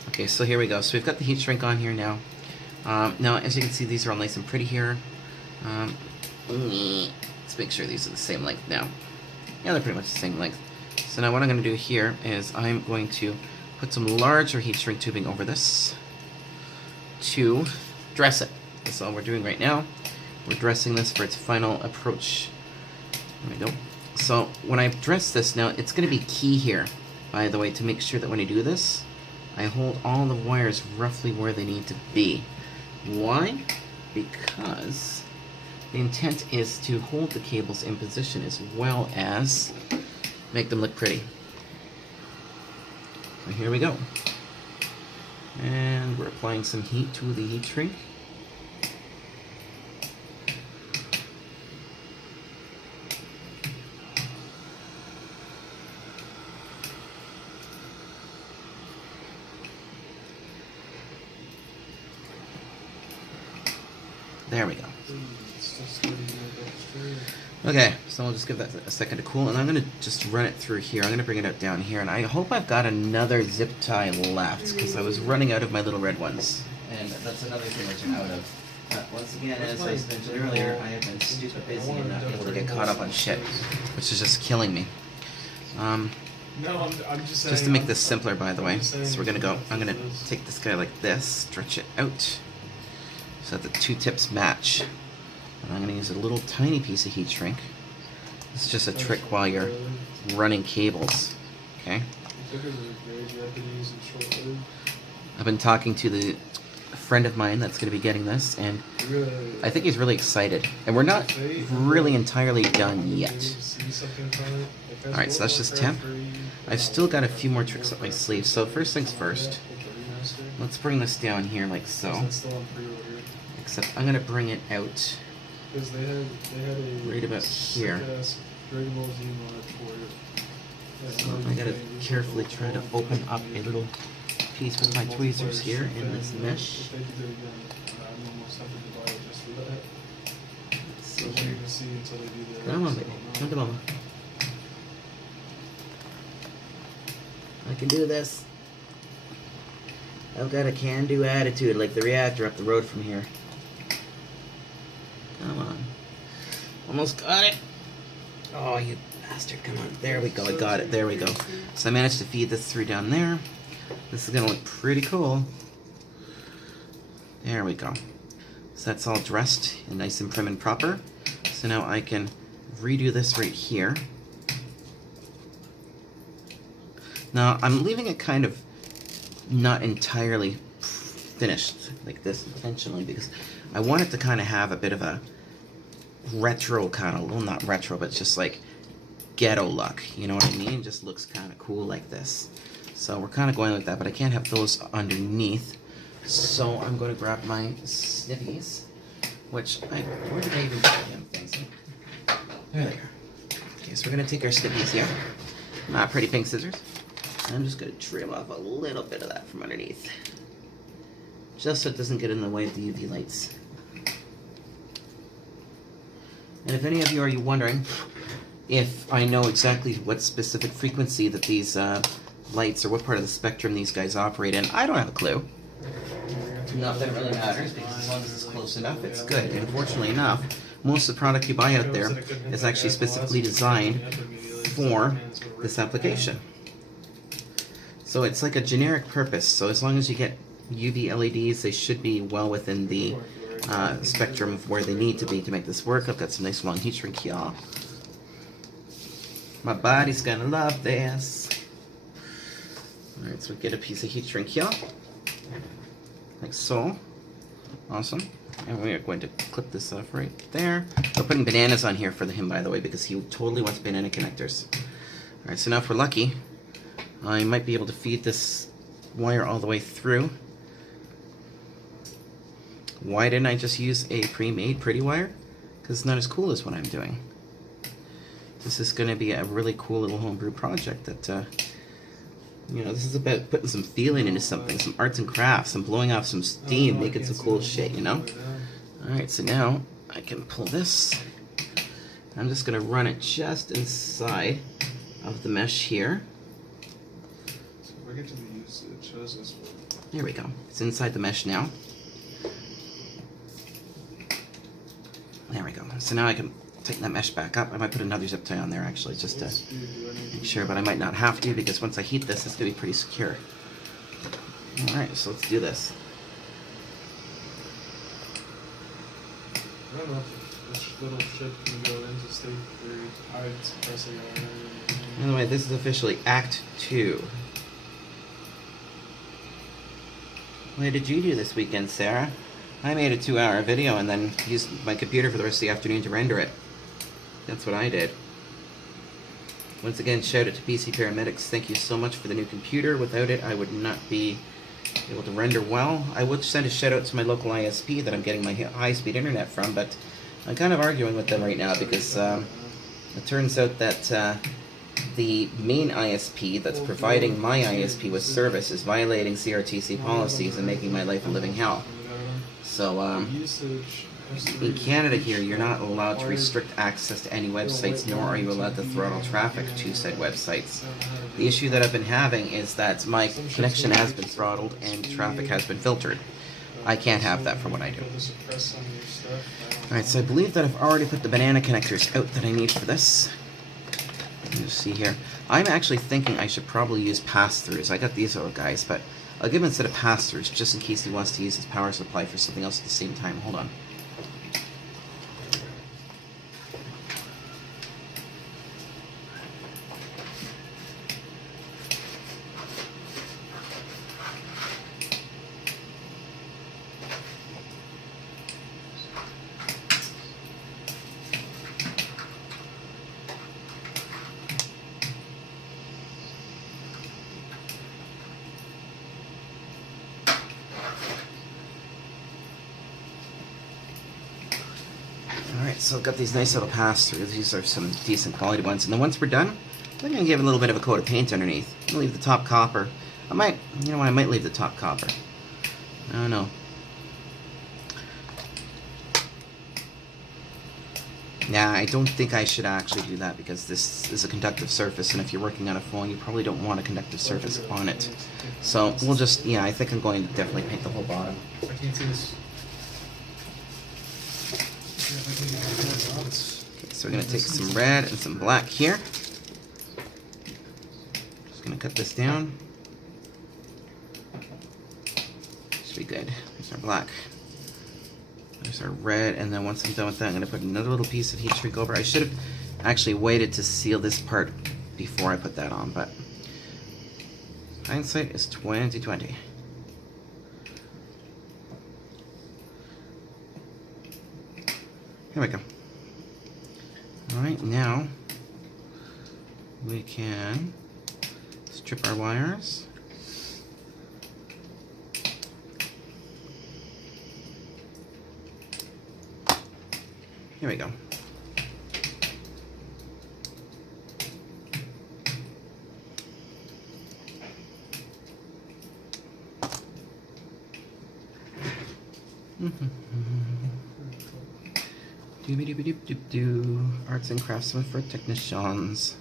Okay, so here we go. So we've got the heat shrink on here now. Now, as you can see, these are all nice and pretty here. Let's make sure these are the same length now. Yeah, they're pretty much the same length. So now what I'm going to do here is I'm going to put some larger heat shrink tubing over this to dress it. That's all we're doing right now. We're dressing this for its final approach. There we go. So when I dress this now, it's going to be key here, by the way, to make sure that when I do this, I hold all the wires roughly where they need to be. Why? Because the intent is to hold the cables in position as well as make them look pretty. So here we go. And we're applying some heat to the heat shrink. There we go. Okay, so I'll just give that a second to cool, and I'm going to just run it through here. I'm going to bring it out down here, and I hope I've got another zip tie left, because I was running out of my little red ones. And that's another thing which I'm out of. But once again, as I mentioned earlier, I have been stupid busy and not able to get caught up on shit, which is just killing me. No, I'm just saying. Just to make this simpler, by the way, so we're going to go, I'm going to take this guy like this, stretch it out, so that the two tips match. And I'm going to use a little tiny piece of heat shrink. This is just a trick while you're running cables. Okay? I've been talking to the friend of mine that's going to be getting this, and I think he's really excited. And we're not really entirely done yet. Alright, so that's just temp. I've still got a few more tricks up my sleeve. So first things first, let's bring this down here like so. Except I'm going to bring it out right about here. So I gotta carefully try to open up a little piece with my tweezers here in this mesh. Let's see here. Come on, baby. Come on. I can do this. I've got a can-do attitude like the reactor up the road from here. Come on. Almost got it. Oh, you bastard. Come on. There we go. I got it. There we go. So I managed to feed this through down there. This is going to look pretty cool. There we go. So that's all dressed and nice and prim and proper. So now I can redo this right here. Now, I'm leaving it kind of not entirely finished like this intentionally because I want it to kind of have a bit of a retro kind of, well, not retro, but just like ghetto look. You know what I mean? It just looks kind of cool like this. So we're kind of going like that, but I can't have those underneath. So I'm going to grab my snippies, which where did I even put them things? There they are. Okay, so we're going to take our snippies here. Pretty pink scissors. And I'm just going to trim off a little bit of that from underneath. Just so it doesn't get in the way of the UV lights. And if any of you are wondering if I know exactly what specific frequency that these lights or what part of the spectrum these guys operate in, I don't have a clue. Not that it really matters, because as long as it's close enough, it's good. And fortunately enough, most of the product you buy out there is actually specifically designed for this application. So it's like a generic purpose. So as long as you get UV LEDs, they should be well within the spectrum of where they need to be to make this work. I've got some nice long heat shrink here. My body's gonna love this. Alright, so we get a piece of heat shrink here. Like so. Awesome. And we are going to clip this off right there. We're putting bananas on here for him, by the way, because he totally wants banana connectors. Alright, so now if we're lucky, I might be able to feed this wire all the way through. Why didn't I just use a pre-made pretty wire? Because it's not as cool as what I'm doing. This is going to be a really cool little homebrew project that, you know, this is about putting some feeling into something, some arts and crafts, some blowing off some steam, making some cool shit, you know? Alright, so now I can pull this. I'm just going to run it just inside of the mesh here. So if I get to the usage, how does this work? There we go. It's inside the mesh now. There we go. So now I can tighten that mesh back up. I might put another zip tie on there actually, just to make sure, but I might not have to because once I heat this, it's going to be pretty secure. Alright, so let's do this. I don't know if this little ship can go into state 3. I'm suppressing it. By the way, this is officially Act 2. What did you do this weekend, Sarah? I made a 2-hour video and then used my computer for the rest of the afternoon to render it. That's what I did. Once again, shout out to PC Paramedics. Thank you so much for the new computer. Without it, I would not be able to render well. I would send a shout out to my local ISP that I'm getting my high-speed internet from, but I'm kind of arguing with them right now because it turns out that the main ISP that's providing my ISP with service is violating CRTC policies and making my life a living hell. So, in Canada here, you're not allowed to restrict access to any websites, nor are you allowed to throttle traffic to said websites. The issue that I've been having is that my connection has been throttled and traffic has been filtered. I can't have that for what I do. Alright, so I believe that I've already put the banana connectors out that I need for this. You see here. I'm actually thinking I should probably use pass-throughs. I got these little guys, but I'll give him a set of pass-throughs just in case he wants to use his power supply for something else at the same time. Hold on. Alright, so I've got these nice little pass-throughs. These are some decent quality ones. And then once we're done, I'm going to give it a little bit of a coat of paint underneath. I'm going to leave the top copper. I might leave the top copper. I don't know. Nah, I don't think I should actually do that because this is a conductive surface, and if you're working on a phone, you probably don't want a conductive surface on it. So we'll just, yeah, I think I'm going to definitely paint the whole bottom. I can't see this. Okay, so we're going to take some red and some black here. Just going to cut this down. Should be good. There's our black. There's our red, and then once I'm done with that, I'm going to put another little piece of heat shrink over. I should have actually waited to seal this part before I put that on, but hindsight is 20/20. Here we go. Alright, now we can strip our wires. Here we go. Doo-be-doo-be-doo-doo-doo. Arts and craftsmen for technicians.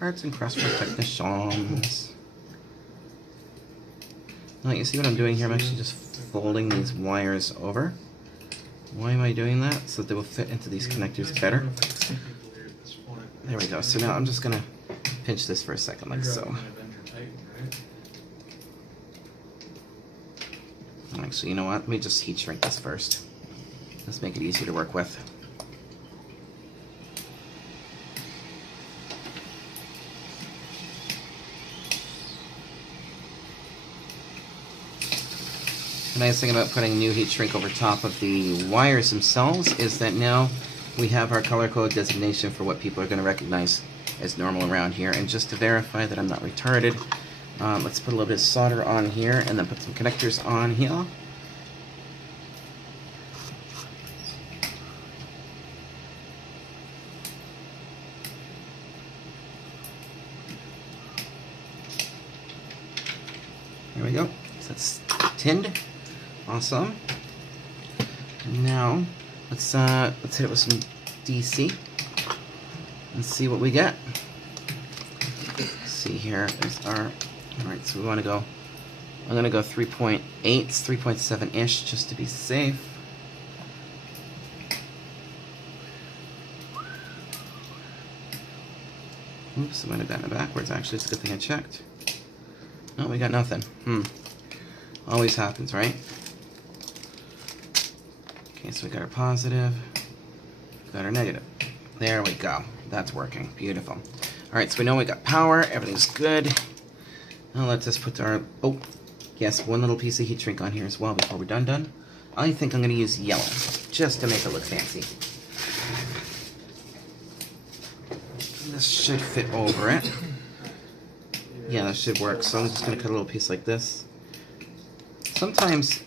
Arts and crafts for technicians. Now you see what I'm doing here? I'm actually just folding these wires over. Why am I doing that? So that they will fit into these connectors better. There we go. So now I'm just gonna pinch this for a second, like so. Actually, you know what? Let me just heat shrink this first. Let's make it easier to work with. The nice thing about putting new heat shrink over top of the wires themselves is that now we have our color code designation for what people are going to recognize as normal around here. And just to verify that I'm not retarded, let's put a little bit of solder on here and then put some connectors on here. There we go. So that's tinned. Awesome. Now let's hit it with some DC and see what we get. see here. There's our. Alright, so we want to go. I'm going to go 3.8, 3.7 ish just to be safe. Oops, I might have done it backwards actually. It's a good thing I checked. No, we got nothing. Always happens, right? Okay, so we got our positive. Got our negative. There we go. That's working. Beautiful. Alright, so we know we got power. Everything's good. Now let's just put our... Oh, yes, one little piece of heat shrink on here as well before we're done. I think I'm going to use yellow, just to make it look fancy. This should fit over it. Yeah, that should work. So I'm just going to cut a little piece like this. Sometimes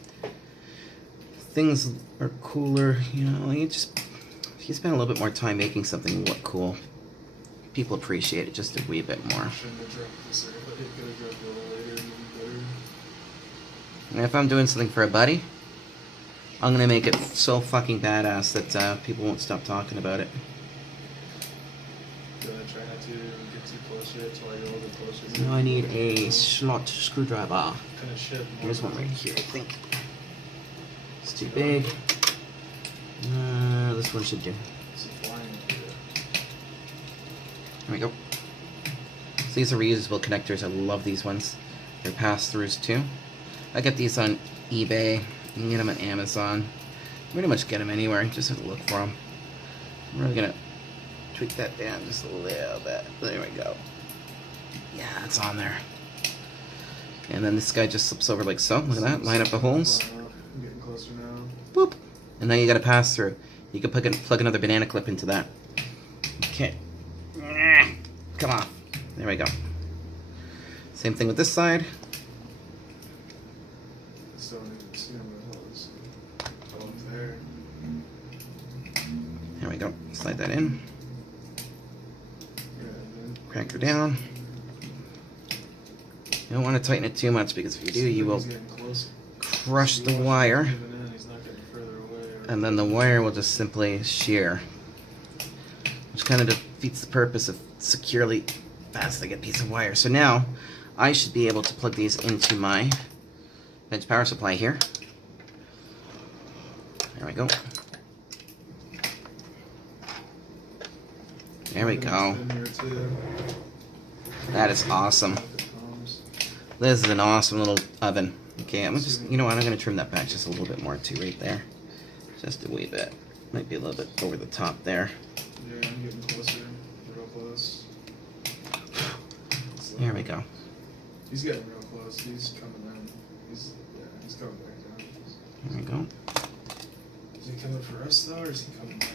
things are cooler, you know, if you spend a little bit more time making something look cool, people appreciate it just a wee bit more. And if I'm doing something for a buddy, I'm going to make it so fucking badass that people won't stop talking about it. Now I need a slot screwdriver. Here's one right here, I think. It's too big. This one should do. There we go. So these are reusable connectors. I love these ones. They're pass-throughs too. I get these on eBay. You can get them on Amazon. Pretty much get them anywhere. Just have to look for them. I'm really gonna tweak that down just a little bit. There we go. Yeah, it's on there. And then this guy just slips over like so. Look at that. Line up the holes. I'm getting closer now. Boop. And then you got to pass through. You can plug another banana clip into that. Okay. Come on. There we go. Same thing with this side. So there. There we go. Slide that in. Crank her down. You don't want to tighten it too much because if you do, you will crush the wire. And then the wire will just simply shear. Which kind of defeats the purpose of securely fastening a piece of wire. So now, I should be able to plug these into my bench power supply here. There we go. There we go. That is awesome. This is an awesome little oven. Okay, I'm just, you know what, I'm going to trim that back just a little bit more too, right there. Just a wee bit. Might be a little bit over the top there. Yeah, I'm getting closer. Real close. There we go. He's getting real close. He's coming in. He's coming back down. There we go. Is he coming for us though, or is he coming down?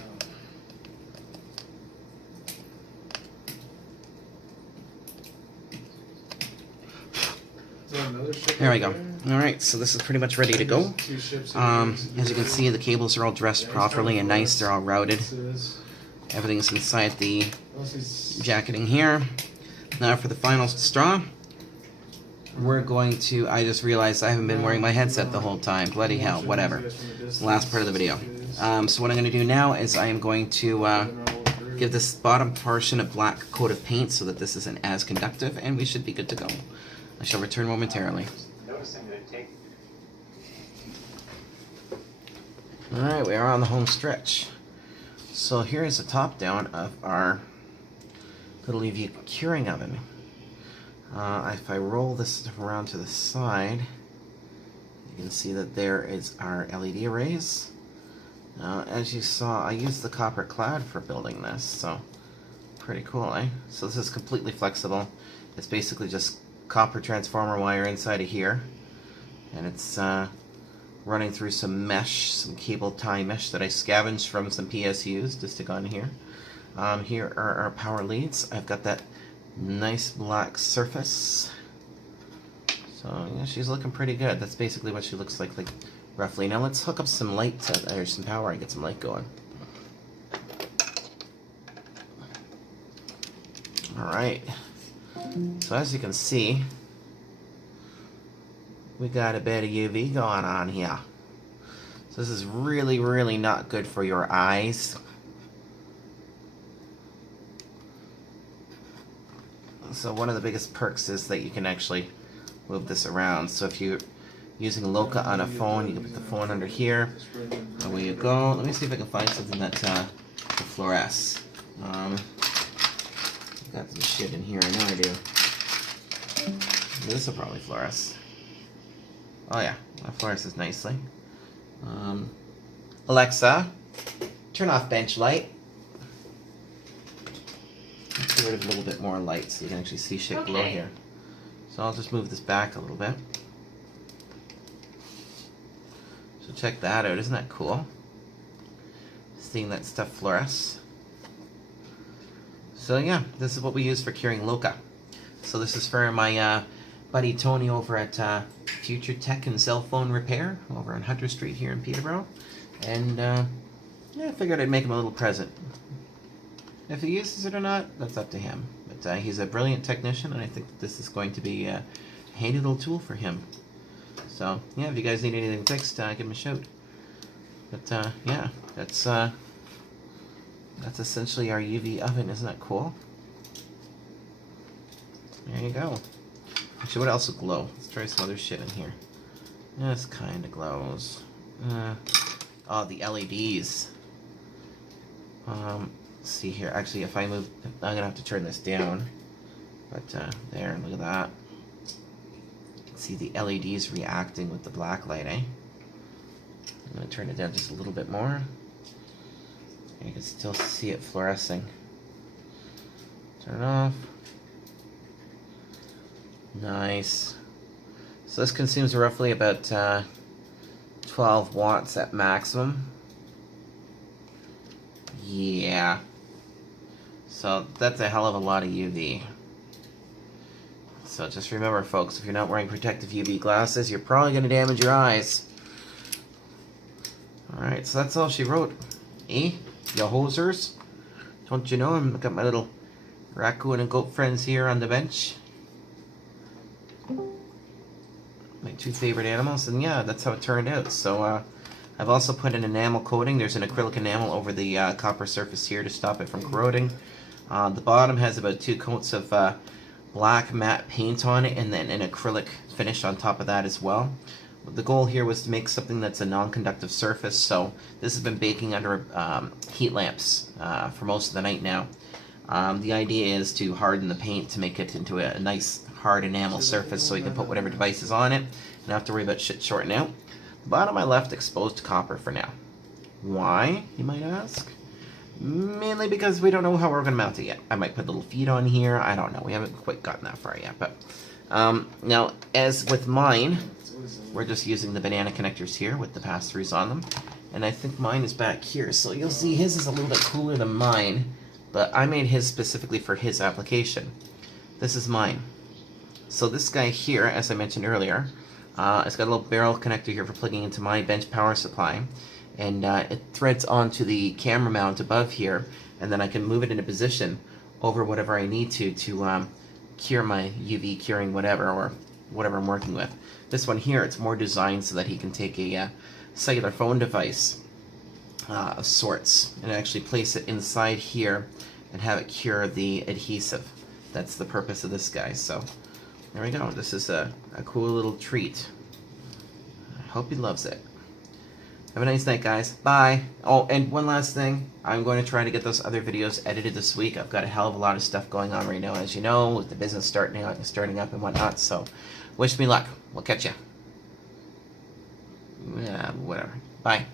Is there another ship There we go. there? Alright, so this is pretty much ready to go. Two ships here. As you can see, the cables are all dressed properly and nice. They're all routed. Everything's inside the jacketing here. Now for the final straw, we're going to, I just realized I haven't been wearing my headset the whole time. Bloody hell, whatever. Last part of the video. So what I'm going to do now is I am going to give this bottom portion a black coat of paint so that this isn't as conductive, and we should be good to go. I shall return momentarily. Alright, we are on the home stretch. So here is the top down of our little UV curing oven. If I roll this around to the side, you can see that there is our LED arrays. As you saw, I used the copper clad for building this, so pretty cool, eh? So this is completely flexible. It's basically just copper transformer wire inside of here, and it's running through some mesh, some cable tie mesh that I scavenged from some PSUs to stick on here. Here are our power leads. I've got that nice black surface. So yeah, she's looking pretty good. That's basically what she looks like roughly. Now let's hook up some light or some power and get some light going. Alright. So as you can see, we got a bit of UV going on here. So this is really, really not good for your eyes. So one of the biggest perks is that you can actually move this around. So if you're using Loka on a phone, you can put the phone under here. Away you go. Let me see if I can find something that fluoresces. Got some shit in here. I know I do. This will probably fluoresce. Oh yeah, that fluoresces nicely. Alexa, turn off bench light. Let's get rid of a little bit more light so you can actually see shit glow here. So I'll just move this back a little bit. So check that out. Isn't that cool? Seeing that stuff fluoresce. So yeah, this is what we use for curing Loka. So this is for my buddy Tony over at Future Tech and Cell Phone Repair over on Hunter Street here in Peterborough. And yeah, I figured I'd make him a little present. If he uses it or not, that's up to him. But he's a brilliant technician, and I think that this is going to be a handy little tool for him. So yeah, if you guys need anything fixed, give him a shout. But yeah, that's essentially our UV oven. Isn't that cool? There you go. Actually, what else will glow? Let's try some other shit in here. This kind of glows. Oh, the LEDs. Let's see here. Actually, if I move, I'm gonna have to turn this down. But there, look at that. You can see the LEDs reacting with the black light, eh? I'm gonna turn it down just a little bit more. You can still see it fluorescing. Turn it off. Nice. So this consumes roughly about 12 watts at maximum. Yeah. So that's a hell of a lot of UV. So just remember, folks, if you're not wearing protective UV glasses, you're probably going to damage your eyes. Alright, so that's all she wrote. Eh? Ya hosers? Don't you know I've got my little raccoon and goat friends here on the bench? My two favorite animals, and yeah, that's how it turned out. So I've also put an enamel coating. There's an acrylic enamel over the copper surface here to stop it from corroding. The bottom has about 2 coats of black matte paint on it, and then an acrylic finish on top of that as well. The goal here was to make something that's a non-conductive surface, so this has been baking under heat lamps for most of the night now. The idea is to harden the paint to make it into a nice hard enamel surface so you can put whatever devices on it and not have to worry about shit shorting out. The bottom I left exposed to copper for now. Why, you might ask? Mainly because we don't know how we're going to mount it yet. I might put little feet on here, I don't know. We haven't quite gotten that far yet. But now, as with mine, we're just using the banana connectors here with the pass-throughs on them. And I think mine is back here. So you'll see his is a little bit cooler than mine, but I made his specifically for his application. This is mine. So this guy here, as I mentioned earlier, it's got a little barrel connector here for plugging into my bench power supply, and it threads onto the camera mount above here, and then I can move it into position over whatever I need to cure my UV curing whatever, or whatever I'm working with. This one here, it's more designed so that he can take a cellular phone device of sorts and actually place it inside here and have it cure the adhesive. That's the purpose of this guy. So there we go. This is a cool little treat. I hope he loves it. Have a nice night, guys. Bye. Oh, and one last thing. I'm going to try to get those other videos edited this week. I've got a hell of a lot of stuff going on right now, as you know, with the business starting up and whatnot. So wish me luck. We'll catch ya. Yeah, whatever. Bye.